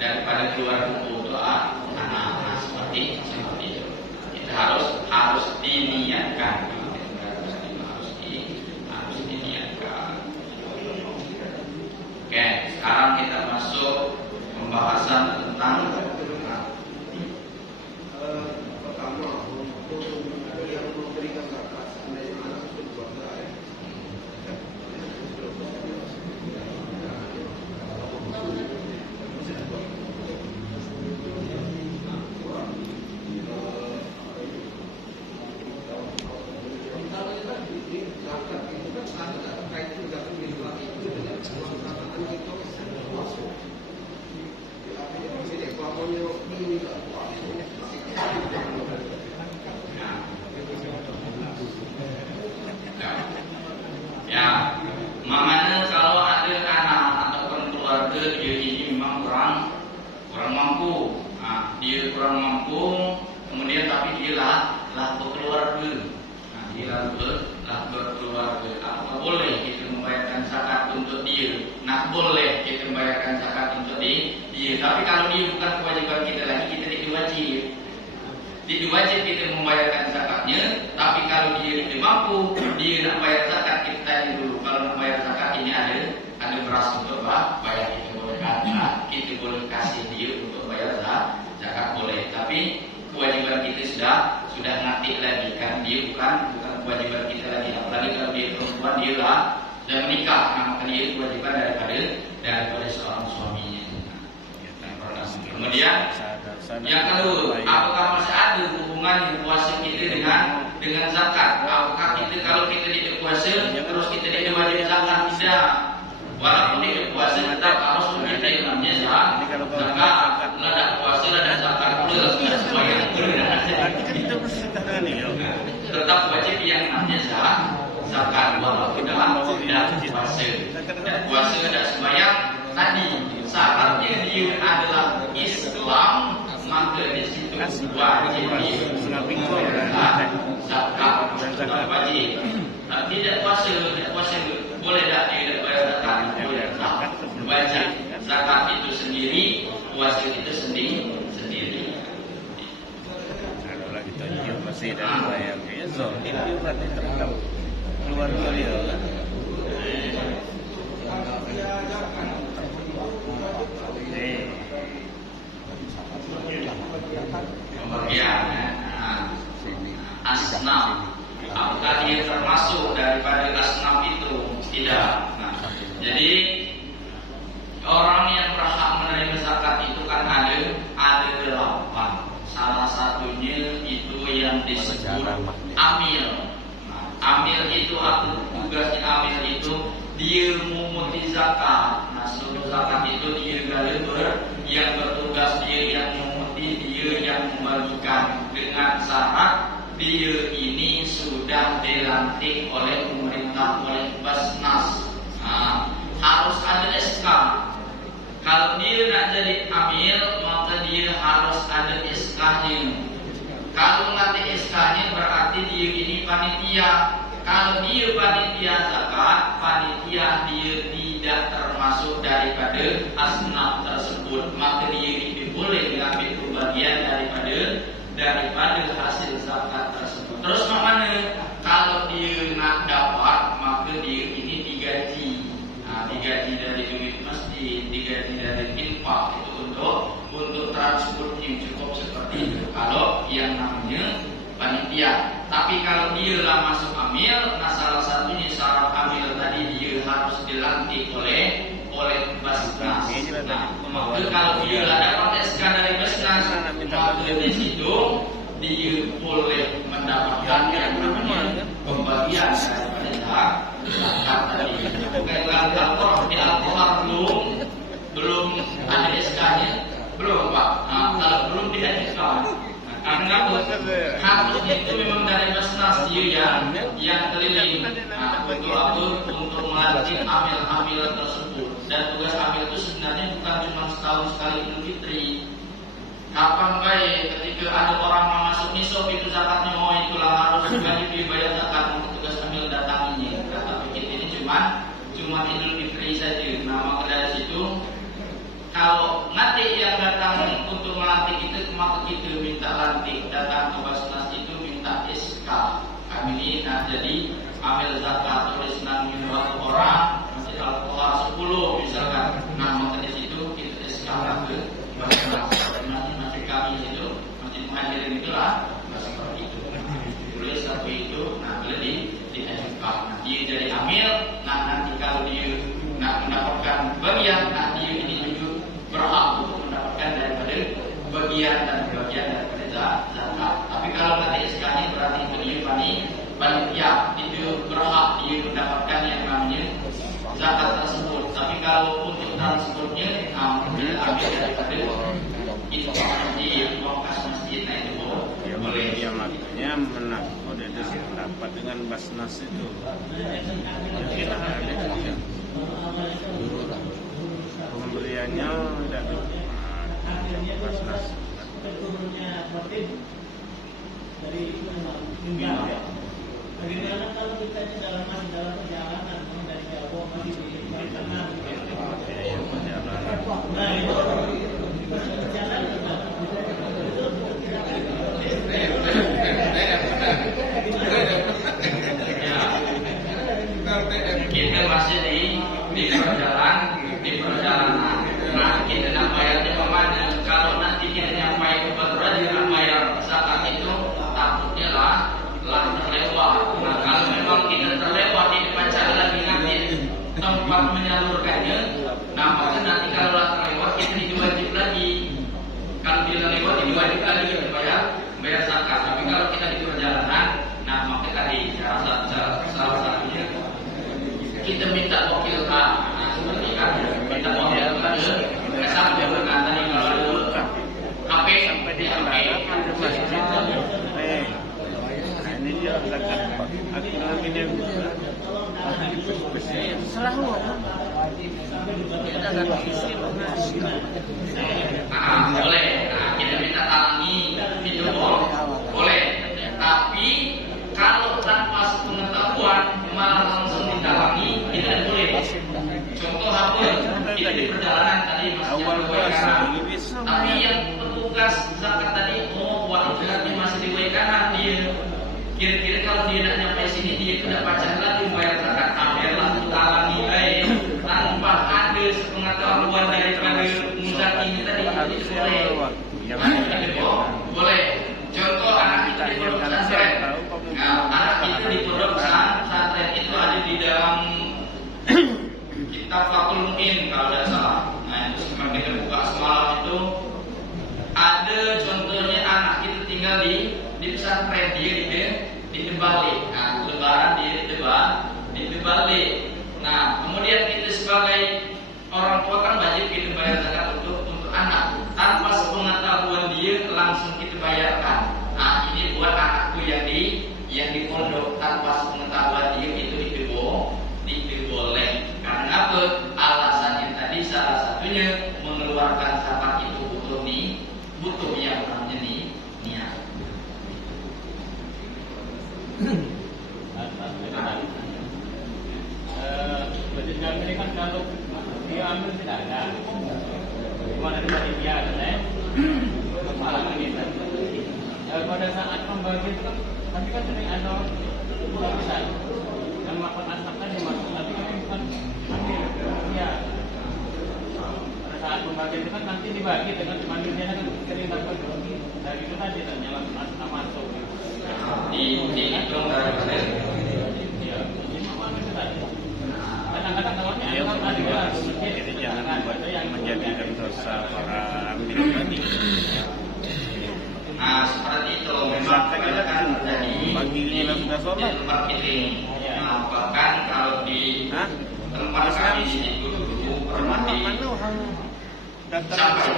daripada keluarga untuk anak. Nah, seperti itu. Kita harus diniatkan. Harus diniatkan. Oke, sekarang kita masuk pembahasan tentang ya, makanya kalau ada anak ataupun keluarga dia ini memang kurang mampu, nah, dia kurang mampu, kemudian tapi dia lah berkeluarga, nah, dia lah berkeluarga, apa boleh kita membayarkan zakat untuk dia? Nah boleh kita membayarkan zakat untuk dia, tapi kalau dia bukan kewajiban kita lagi, kita tidak wajib kita membayarkan zakatnya. Tapi kalau dia tidak mampu, dia nak bayar zakat, kita tanya dulu. Kalau nak bayar zakat ini ada beras untuk bayar, kita boleh kita boleh kasih dia untuk bayar zakat boleh. Tapi kewajiban kita sudah nanti lagi kan, dia bukan kewajiban kita lagi. Apalagi kalau dia perempuan, dia sudah menikah, nah, maka dia kewajiban daripada seorang suaminya. Kemudian yang kedua, apakah masih ada hubungan puasa kita dengan zakat? Apakah kita kalau kita tidak puasa terus kita tidak wajib zakat? Tidak. Walaupun tidak puasa tetap harus kita yang namanya zakat. Tidak puasa ada zakat pula sesuai yang tetap wajib yang namanya zakat walaupun tidak puasa. Puasa dan sembahyang tadi syaratnya dia adalah Islam, maka di situ itu Kasih wajib setengah minggu zakat wajib. Tidak puasa boleh tak tidak bayar zakat? Boleh. Wajib zakat itu sendiri, puasa itu sendiri. Kalau lagi tunjuk masih dari bayarnya zolim juga terhadap keluarga dia kan. Kemudian asnaf, apakah dia termasuk daripada asnaf itu? Tidak. Nah, jadi orang yang berhak menerima zakat itu kan ada 8. Salah satunya itu yang disebut amil. Nah, amil itu tugasnya amil itu dia memunguti zakat. Nah, seluruh zakat itu dia yang bertugas dia yang memunguti, dia yang membagikan, dengan syarat dia ini sudah dilantik oleh pemerintah, oleh Basnas. Nah, harus ada SK. Kalau dia nak jadi amil, maka dia harus ada SK-nya. Kalau nanti SK-nya berarti dia ini panitia. Kalau dia panitia zakat, panitia dia tidak termasuk daripada asnaf tersebut, maka dia ini boleh mengambil bagian daripada hasil zakat tersebut. Terus mana? Kalau dia nak dapat, maka dia ini digaji. Nah, digaji dari duit masjid, digaji dari infak itu untuk transport yang cukup seperti itu. Kalau yang namanya panitia. Tapi kalau dia lah masuk amil, nah salah satunya syarat amil tadi dia harus dilantik oleh Basnas. Nah, maka kalau dia lah dapat SK dari Basnas, maka di situ dia boleh mendapatkan yang namanya pembagian daripada zakat tadi. Kalau di Al-Qur'an belum ada SK-nya, belum Pak. Nah, kalau belum diajukan, kenapa? Harusnya itu memang dari Basnas dia yang keliling untuk melantik amil-amil tersebut. Dan tugas amil itu sebenarnya bukan cuma setahun sekali Idul Fitri. Kapan baik ketika ada orang yang masuk nisab itu zakatnya, itulah harus wajib dibayar zakat, untuk tugas amil datanginya. Tapi ini cuma Idul Fitri saja. Nah, maka dari situ kalau nanti yang datang untuk melantik itu, maka kita minta lantik, datang ke Basnas itu minta SK. Kami ini jadi ambil zakat oleh senang minta orang, masih Al-Qur'an 10 misalkan. Nah, maka di situ kita SK ke Basnas. Masih kami itu, masih mengajarin itulah seperti itu. Boleh satu itu, nah boleh diajukan. Nah, dia jadi amil, nah nanti kalau dia nak mendapatkan bagian, nah dia ini berhak untuk mendapatkan daripada bagian daripada zakat. Tapi kalau nanti SK-nya berarti itu dia panitia, itu berhak dia mendapatkan yang namanya zakat tersebut. Tapi kalau untuk transportnya, kita ambil daripada itu masjid, kas masjid, nah itu boleh. Ya makanya menakut itu dapat dengan Basnas itu. Kita ada pembeliannya dari Basnas. Bagaimana kalau kita di dalam perjalanan dari Jawa masih di tengah? Nah itu perjalanan. Kita masih di perjalanan. Nah, kita nak bayarnya kemana? Kalau nanti kita nyampe ke Badrun, nak bayar zakat itu takutnya lah terlewat. Nah, kalau memang kita terlewat di depan lagi nanti tempat menyalurkannya, nah maka nanti kalau lah terlewat dia zakat aku namin yang selalu kita akan isi boleh. Nah, kita minta talangi itu boleh. Tapi kalau tanpa sepengetahuan malah langsung ditalangi itu tidak boleh. Contoh apa? Kita di perjalanan tadi awal puasa tapi yang petugas zakat tadi wah itu nanti masih di kanan dia. Kira-kira kalau dia nak nyampe sini dia tidak baca lagi bayar zakat ambillah talangi baik tanpa ada sepengetahuan daripada muzaki ini tadi itu boleh. Boleh. Contoh anak itu di pondok pesantren. Nah, anak itu di pondok pesantren itu ada di dalam kitab Fathul Mu'in kalau tidak salah. Nah itu sekarang kita buka semalam itu ada contohnya anak itu tinggal di pesantren dia di Tebalik. Nah lebaran dia di Tebalik. Nah kemudian kita sebagai orang tua kan wajib kita bayar zakat untuk anak tanpa sepengetahuan dia langsung kita bayarkan. Nah ini buat anakku yang di pondok tanpa sepengetahuan dia itu diboleh. Karena apa? Alasannya tadi salah satunya mengeluarkan zakat itu butuh yang namanya niat. Budget kami ini kan kalau dia ambil tidak ada, gimana dibagi dia kan? Malah kita. Pada saat membagi itu kami kan sering ada urusan yang makan asap tadi masuk nanti kami bukan ambil dia. Pada saat membagi itu kan nanti dibagi dengan ambilnya kan sering dapat dari itu tadi dan yang asap masuk. Dihitung dari mana? Iya, ini mana itu tadi? Kadang-kadang namanya dia ada jadi jangan buat yang menjadikan dosa para ambil tadi. Nah seperti itu memang kebanyakan terjadi di tempat ini. Nah bahkan kalau di tempat kami di guru pernah sampai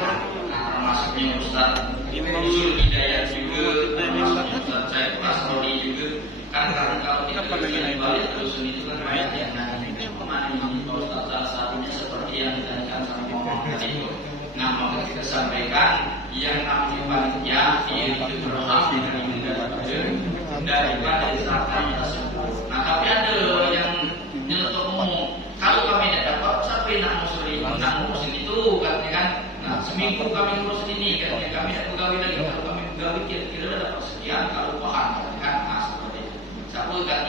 termasuknya Ustaz Usul Hidayat juga, termasuknya Ustaz Syed Pasrodi juga. Karena kalau kita pergi di balik dusun itu kan banyak yang nanya kemana ini Ustaz, salah satunya seperti yang ditanyakan sama Muhammad tadi itu. Nah maka kita sampaikan yang namanya panitia itu berhak daripada zakat tersebut. Nah tapi ada yang nyelotok ngomong kalau kami tidak dapat siapa yang nak ngurusin itu katanya kan. Nah seminggu kami ngurus ini katanya kami tidak pegawai lagi. Kalau kami pegawai kira-kira dapat sekian kalau upahan kan. Nah seperti itu. Siapa kan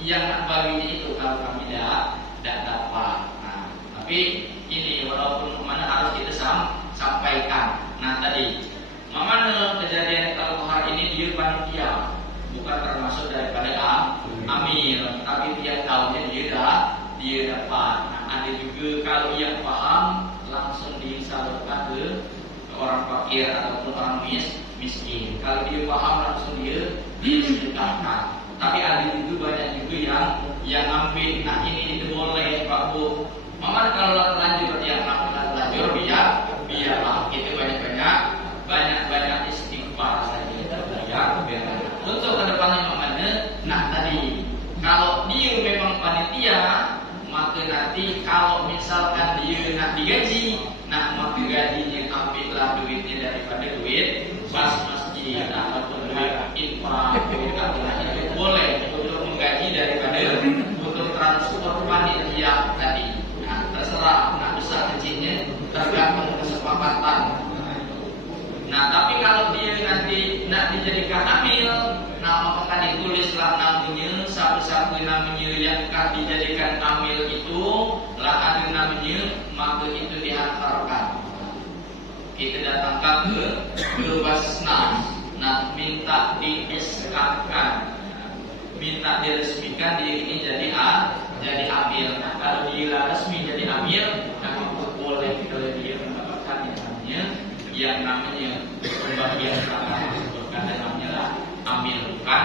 yang nak baginya itu kalau kami tidak dapat. Nah tapi ini walaupun mana harus kita sampaikan. Nah tadi mana kejadian kalau hari ini dia panitia bukan termasuk daripada amil, tapi dia tahu dia dapat. Nah, ada juga kalau yang paham langsung disalurkan ke orang fakir ataupun orang miskin. Kalau dia paham langsung dia sedekahkan. Tapi ada juga banyak juga yang ambil. Nah ini itu boleh Pak Bu. Mama kalau terlanjur yang terlanjur biarlah kita banyak istighfar saja biar untuk kedepannya mana. Nah tadi kalau dia memang panitia maka nanti kalau misalkan dia nak digaji, nah maka gajinya ambillah duitnya daripada duit pas masjid ataupun duit infak itu boleh untuk menggaji daripada untuk transport panitia tadi. Terserah, nah besar kecilnya tergantung kesepakatan. Nah tapi kalau dia nanti nak dijadikan amil, nah maka ditulislah namanya satu-satu namanya yang akan dijadikan amil itu lah ada namanya, maka itu dihantarkan. Kita datangkan ke Basnas, nah minta di-SK-kan, minta diresmikan dia ini jadi amil. Nah kalau dia resmi jadi amil, nah maka boleh kalau dia mendapatkan yang namanya pembagian zakat disebutkan dalamnya lah amil bukan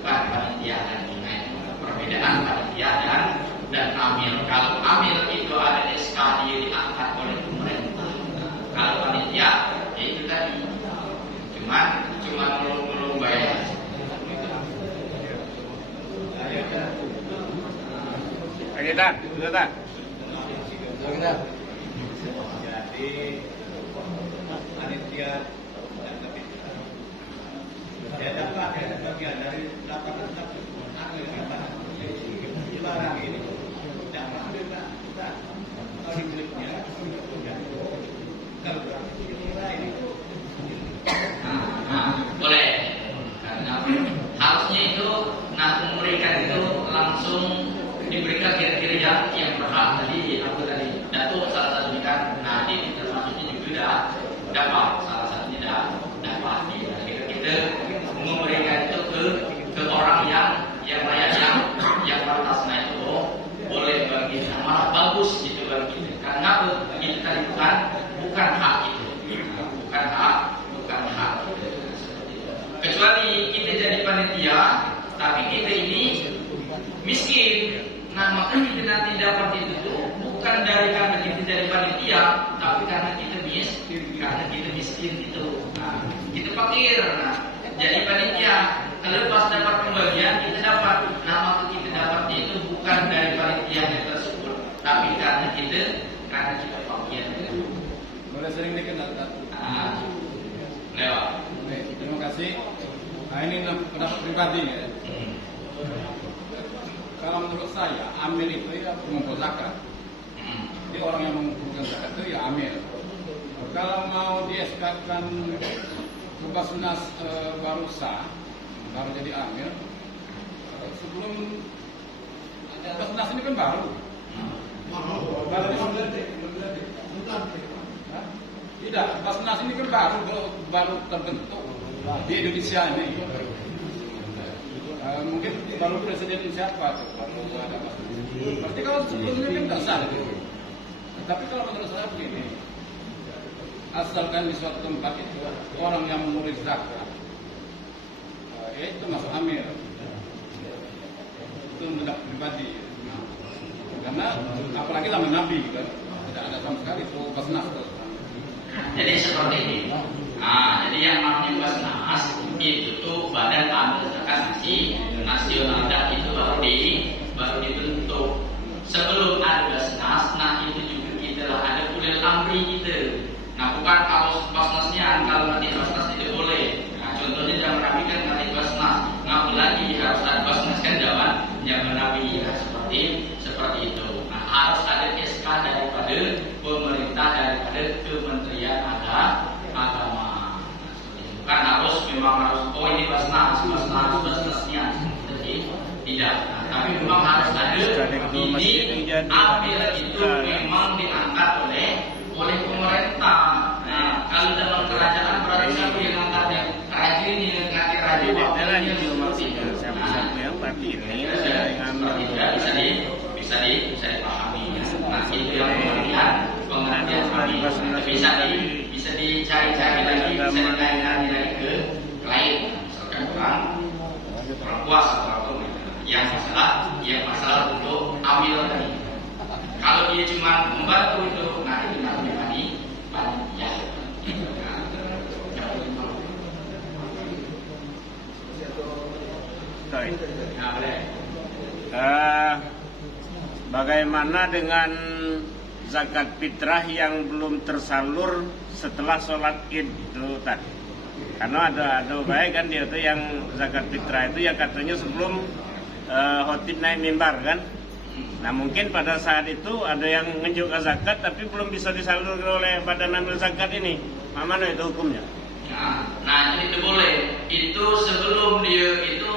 panitia dan tunai. Perbedaan panitia dan amil. Kalau amil itu ada SK dia diangkat oleh pemerintah. Kalau panitia ya itu tadi cuma belum bayar Oke, tak? Sudah tak? Jadi panitia dan lebih dia dapat bagian dari 800 dilarang ini tidak mengambil tak kalau miliknya kalau ini boleh karena harusnya itu memberikan itu langsung diberikan kira-kira yang berhak. Tadi aku tadi Datuk salah satunya kan, nah ini termasuknya juga dapat salah satunya dapat. Jadi kita memberikan itu ke orang yang layak yang pantasnya itu boleh bagi kita, malah bagus gitu bagi kita. Karena itu tadi bukan hak itu, bukan hak. Kecuali kita jadi panitia, tapi kita ini miskin. Nah maka kita nanti dapat itu tuh bukan dari karena kita jadi panitia, tapi karena kita miskin itu. Nah, kita fakir. Nah, jadi panitia, kalau pas dapat pembagian kita dapat. Nah maka kita dapat itu bukan dari panitianya tersebut, tapi karena kita fakir. Boleh sering dikenal. Lewat. Baik, terima kasih. Nah ini pendapat pribadi ya. Kalau menurut saya, amil itu ya pengumpul zakat. Jadi orang yang mengumpulkan zakat itu ya amil. Kalau mau di-SK-kan Basnas baru sah, baru jadi amil, sebelum Basnas ini kan baru. Tidak, Basnas ini kan baru terbentuk di Indonesia ini. Mungkin baru presiden siapa tuh, baru ada Basnas. Berarti kalau sebelumnya kan tidak sah itu. Tapi kalau menurut saya begini, asalkan di suatu tempat itu orang yang menguris zakat, itu masuk amil. Itu pendapat pribadi. Karena apalagi zaman Nabi kan tidak ada sama sekali itu Basnas. Jadi seperti ini. Nah, jadi yang namanya Basnas itu tuh badan amil zakat nasional dan itu baru dibentuk. Sebelum ada Basnas, nah itu juga kita lah ada ulil amri kita. Nah bukan kalau Basnasnya, kalau nanti Basnas itu boleh. Nah contohnya zaman Nabi kan nanti Basnas, ngapa lagi harus ada Basnas kan zaman Nabi ya, seperti itu. Nah harus ada SK daripada pemerintah, daripada Kementerian Agama. Bukan memang harus ini Basnasnya. Jadi tidak. Nah, tapi memang harus ada ini ambil itu memang diangkat oleh pemerintah. Nah, kalau dalam kerajaan berarti siapa yang angkatnya? Raja ini yang ngangkat raja. Siapa yang parti ini bisa dipahami. Nah, itu yang pengertian kami. Bisa dicari-cari lagi, bisa dikaitkan lagi ke lain. Misalkan orang puas atau yang masalah untuk ambil tadi. Kalau dia cuma membantu itu, nah itu namanya panitia. Bagaimana dengan zakat fitrah yang belum tersalur setelah sholat id itu tadi? Karena ada baik kan dia tuh yang zakat fitrah itu yang katanya sebelum khotib naik mimbar kan. Nah mungkin pada saat itu ada yang ngejuk zakat tapi belum bisa disalurkan oleh badan amil zakat ini. Mana itu hukumnya? Nah itu boleh. Itu sebelum dia itu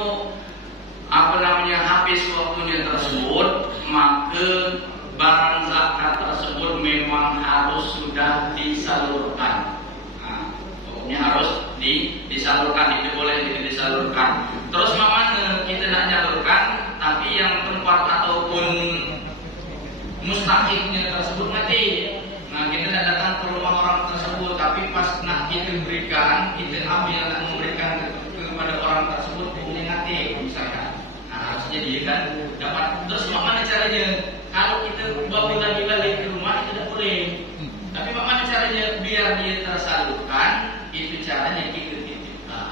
habis waktunya tersebut, maka barang zakat tersebut memang harus sudah disalurkan. Nah, hukumnya harus disalurkan, itu boleh tidak disalurkan. Terus mana kita nak nyalurkan, tapi yang tempat ataupun mustahiknya tersebut mati. Nah kita tidak datang ke rumah orang tersebut, tapi pas nak kita berikan, kita ambil nak memberikan kepada orang tersebut punya mati misalkan. Nah harusnya dia kan dapat. Terus mana caranya? Kalau kita bawa lagi balik ke rumah itu tidak boleh. Tapi bagaimana caranya biar dia tersalurkan? Itu caranya kita titipkan.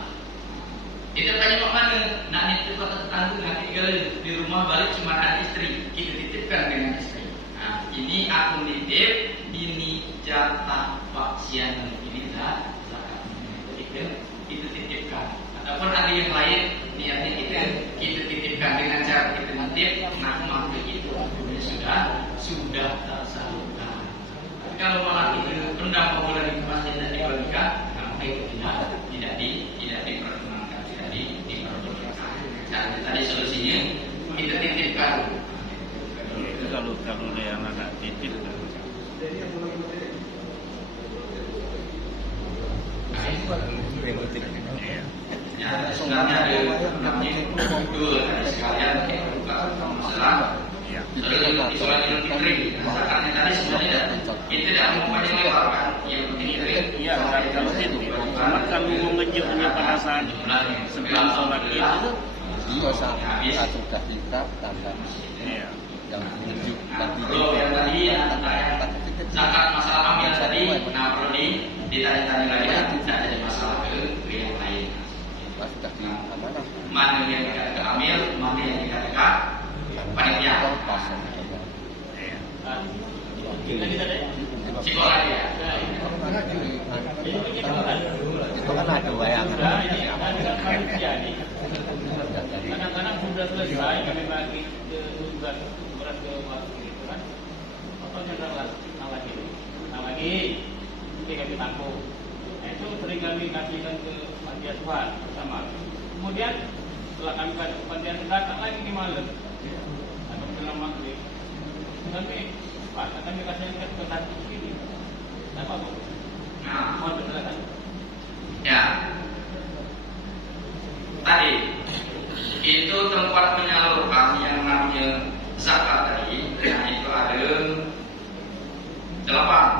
Itu tanya bagaimana? Nak nitip tetangga nanti kalau di rumah balik cuma ada istri, kita titipkan dengan istri. Nah, ini aku nitip, ini jatah Pak Sian, ini zakat. Kita titipkan. Ataupun ada yang lain niatnya kita titipkan dengan cara kita nitip, nah maka itu sudah tersalurkan. Tapi kalau malah itu pendam bulan itu masih tidak dibagikan, nah maka itu tidak diperkenankan, tidak diperbolehkan. Nah, tadi solusinya kita titipkan. Itu kalau dia anak titip. Ya, sebenarnya ada namanya dua tadi sekalian masalah. Soal Idul Fitri, zakatnya tadi sebenarnya kita tidak mau panjang lebar kan, yang penting Fitri. Iya, kalau itu. Cuma kalau menunjuknya pada saat sebelum sholat itu, dia saat sudah kita tambah yang menunjuk nanti. Kalau yang tadi zakat masalah ambil tadi, nah perlu ditanya-tanya lagi, tidak ada masalah ke yang lain. Sudah di mana? Mana yang kita ambil, mana yang kita dekat, panitia. Sekolah dia. Itu kan ada bayangan. Kadang-kadang sudah selesai kami bagi tugas beras ke warga itu kan, fotonya lagi, nanti kami tampung. Nah, itu sering kami kasihkan ke panti asuhan bersama. Kemudian setelah kami kasih ke panti asuhan, datang lagi di malam atau menjelang maghrib. Kami Pak, kami kasihkan ke satu sini. Apa Bu? Nah, Mohon silakan. ya. Tadi itu tempat menyalurkan yang namanya zakat tadi. Nah, itu ada 8.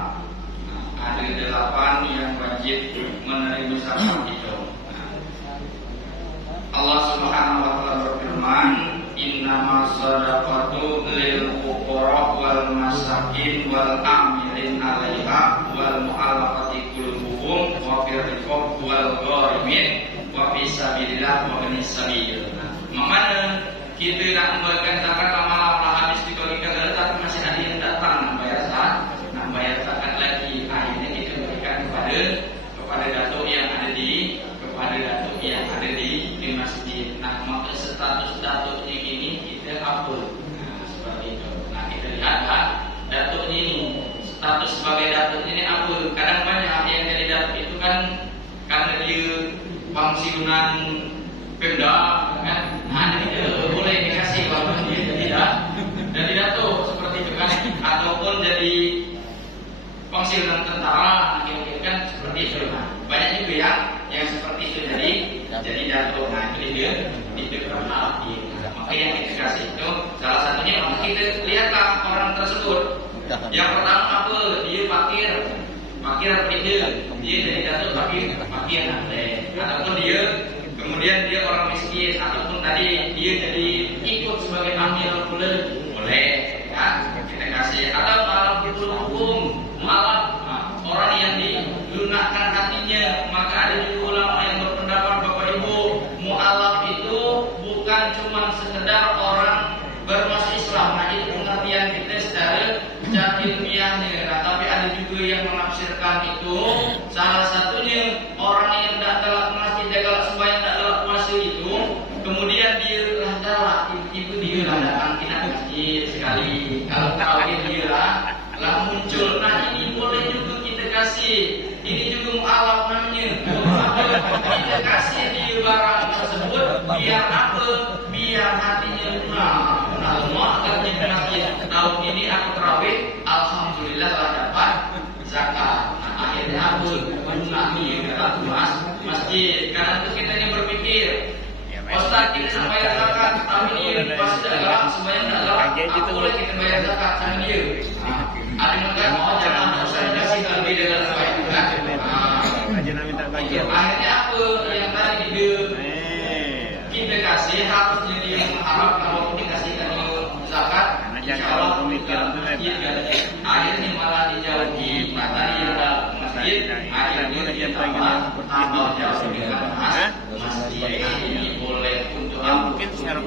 Nah, ada 8 yang wajib menerima zakat itu. Nah, Allah Subhanahu wa taala berfirman, "Innamas shadaqatu lil fuqara wal masakin wal amilin 'alaiha wal mu'allafati qulubuhum wa fir riqab wal gharimin wa fi sabilillah wa ibnis sabil." Makanya kita nak membagikan zakat lama-lama habis dibagi-bagikan, tapi masih ada yang datang nak bayar zakat lagi. Akhirnya kita berikan kepada datuk yang ada di masjid. Nah, maka status datuknya ini kita upload. Nah, seperti itu. Nah, kita lihat datuknya ini, status sebagai datuknya ini apa? Kadang banyak yang jadi datuk itu kan karena dia pensiunan Pemda, kan? Nah, jadi boleh dikasih walaupun dia tidak jadi datuk seperti itu kan, ataupun jadi pensiunan tentara, kira-kira kan seperti itu. Banyak juga yang seperti itu jadi datuk. Nah, itu dia dikenal. Maka yang kita kasih itu salah satunya kita lihatlah orang tersebut. Yang pertama apa? Dia fakir apa dia jadi datuk fakir ataupun dia kemudian dia orang miskin, ataupun tadi dia jadi ikut sebagai amil bulan, boleh ya kita kasih. Atau malam itu hukum malam orang yang dilunakkan hatinya, maka ada juga ulama yang berpendapat Bapak Ibu, mu'alaf itu bukan cuma sekedar orang bermasuk Islam. Nah, itu pengertian kita secara ilmiahnya. Nah, tapi ada juga yang menafsirkan itu salah satunya orang yang tidak telat masjid, kalau sembahyang tidak telat masjid itu, kemudian dia ibu dia datang ke masjid sekali. Kalau tahu dia lah muncul. Nah, ini boleh juga kita kasih. Ini juga mu'alaf namanya. Kita kasih dia barang tersebut biar apa? Biar hatinya lunak. Allah akan di masjid. Tahun ini aku terawih, alhamdulillah lah dapat zakat. Nah, akhirnya aku lunak dia datang ke masjid. Karena itu kita ini berpikir, Ustaz kita nak bayar zakat, tapi dia pas dalam sembahyang tak dalam, apa boleh kita bayar zakat sama dia? Ada yang mengatakan, oh jangan Ustaz kasih lebih dari sembahyang kan? Akhirnya apa yang tadi dia kita kasih harusnya dia mengharap kalau dikasihkan zakat, insyaallah akhirnya malah dijauhi. Tadi yang dalam masjid, akhirnya dia tambah masjid ini boleh untuk yang mungkin secara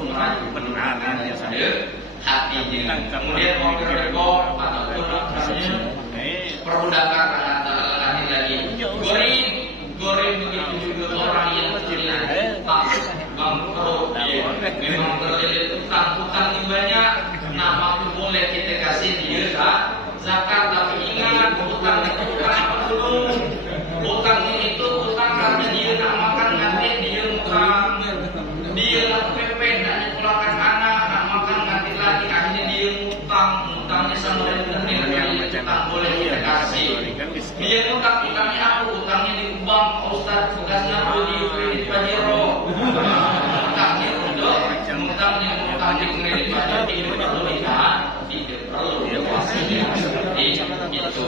pada hatinya. Kemudian mogok ataupun perbudakan laki-laki. Goreng begitu juga orang yang takut bangkrut, memang terlilit utang banyak. Nah, waktu boleh kita kasih dia zakat, tapi ingat utang itu utang dulu. Utangnya itu utang karena dia nak makan nanti dia utang, dia nak pepet nak nyekolakan anak, nak makan nanti lagi akhirnya dia utangnya sama dengan yang utang boleh kita kasih. Dia utangnya apa? Utangnya di bank, Ustaz tugasnya di kredit Pajero. Utangnya untuk utangnya di kredit Pajero tidak perlu seperti itu.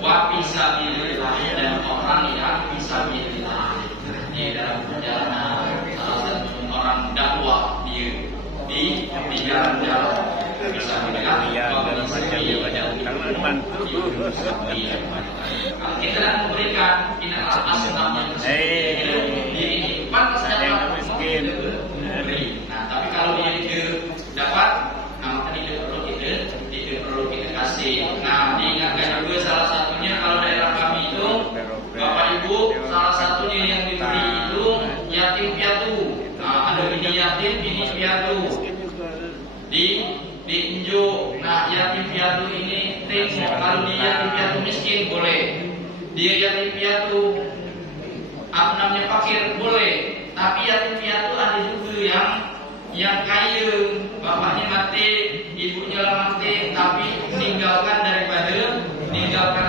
Wa fisabilillah, dan orang yang fisabilillah di dalam perjalanan, salah satu orang dakwah dia di jalan-jalan fisabilillah. Kalau kita nak memberikan kita atas namanya ini pantas dapat miskin. Nah, tapi kalau dia dapat, maka tidak perlu kita kasih. Nah, diingatkan juga salah satunya kalau daerah kami itu, Bapak Ibu, salah satunya yang diberi itu yatim piatu. Nah, ada bini yatim, bini piatu diinjuk. Nah, yatim piatu ini tengok, kalau dia yatim piatu miskin boleh, dia yatim piatu apa namanya fakir boleh, tapi yatim piatu ada juga yang kaya, bapaknya mati, ibunya mati, tapi meninggalkan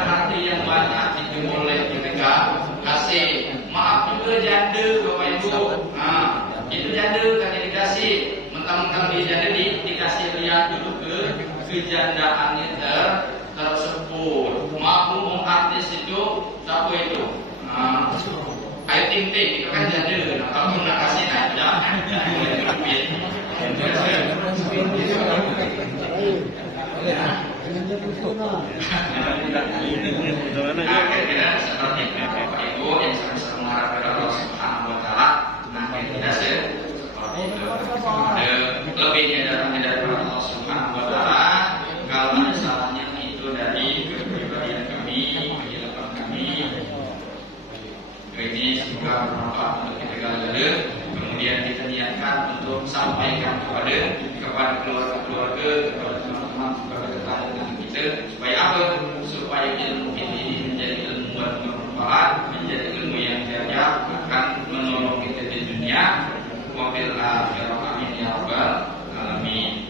harta yang banyak, itu boleh kita kasih. Maaf juga janda Bapak Ibu, nah itu janda kan dikasih, mentang-mentang dia janda dikasih lihat dulu kejandaannya tersebut. Maklum artis itu siapa itu? Ayu Ting Ting itu kan janda. Nah, kalau nak kasih aja, boleh lebih. Kira-kira seperti itu Bapak Ibu yang sama-sama mengharapkan Allah Subhanahu Wa Taala. Nah, kira-kira seperti itu. Ada lebihnya dari Allah Subhanahu Wa Taala. Kalau ada salahnya itu dari kepribadian kami, kehidupan kami. Ini semoga bermanfaat untuk kita sekalian. Kemudian kita niatkan untuk sampaikan kepada keluarga-keluarga, kepada teman-teman, kepada tetangga kita, supaya apa? Supaya ilmu ini menjadi ilmu yang bermanfaat, menjadi ilmu yang jaya, akan menolong kita di dunia, wabil akhirah. Amin ya rabbal alamin.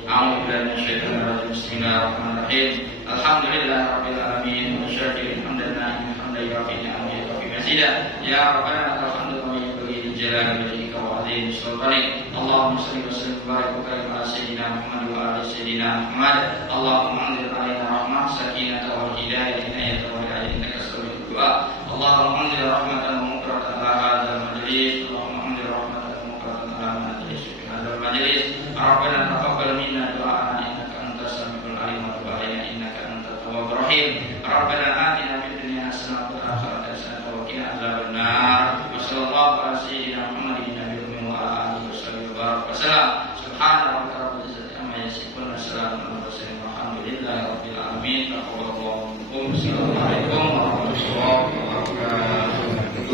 Bismillahirrahmanirrahim. Alhamdulillahirabbil alamin. Musyakir hamdana hamdan yafi'u ni'amahu mazidah. Ya rabbana lakal hamdu kama yanbaghi li jalali wajhika wa 'azimi sultanik. Allahumma shalli wa sallim wa barik wa karim ala sayyidina Muhammad wa ali sayyidina Muhammad. Allahumma anzil alaina rahmah sakinata wal hidayah inayata wa hidayah innaka sami'ud du'a. Allahumma anzil rahmatan wa mukratan ala hadzal majlis. Allahumma anzil rahmatan wa mukratan ala majlis hadzal majlis. Rabbana taqabbal minna du'ana innaka antas samiul alim wa tub alaina innaka antat tawwabur rahim. Rabbana atina fid dunya hasanah wa fil akhirati hasanah wa qina adzabannar. Wa sallallahu ala sayyidina Muhammadin nabiyil ummi wa ala alihi wasallam. Subhana rabbika rabbil izzati amma yasifun wa salamun alal mursalin walhamdulillahi rabbil alamin. Assalamualaikum warahmatullahi wabarakatuh.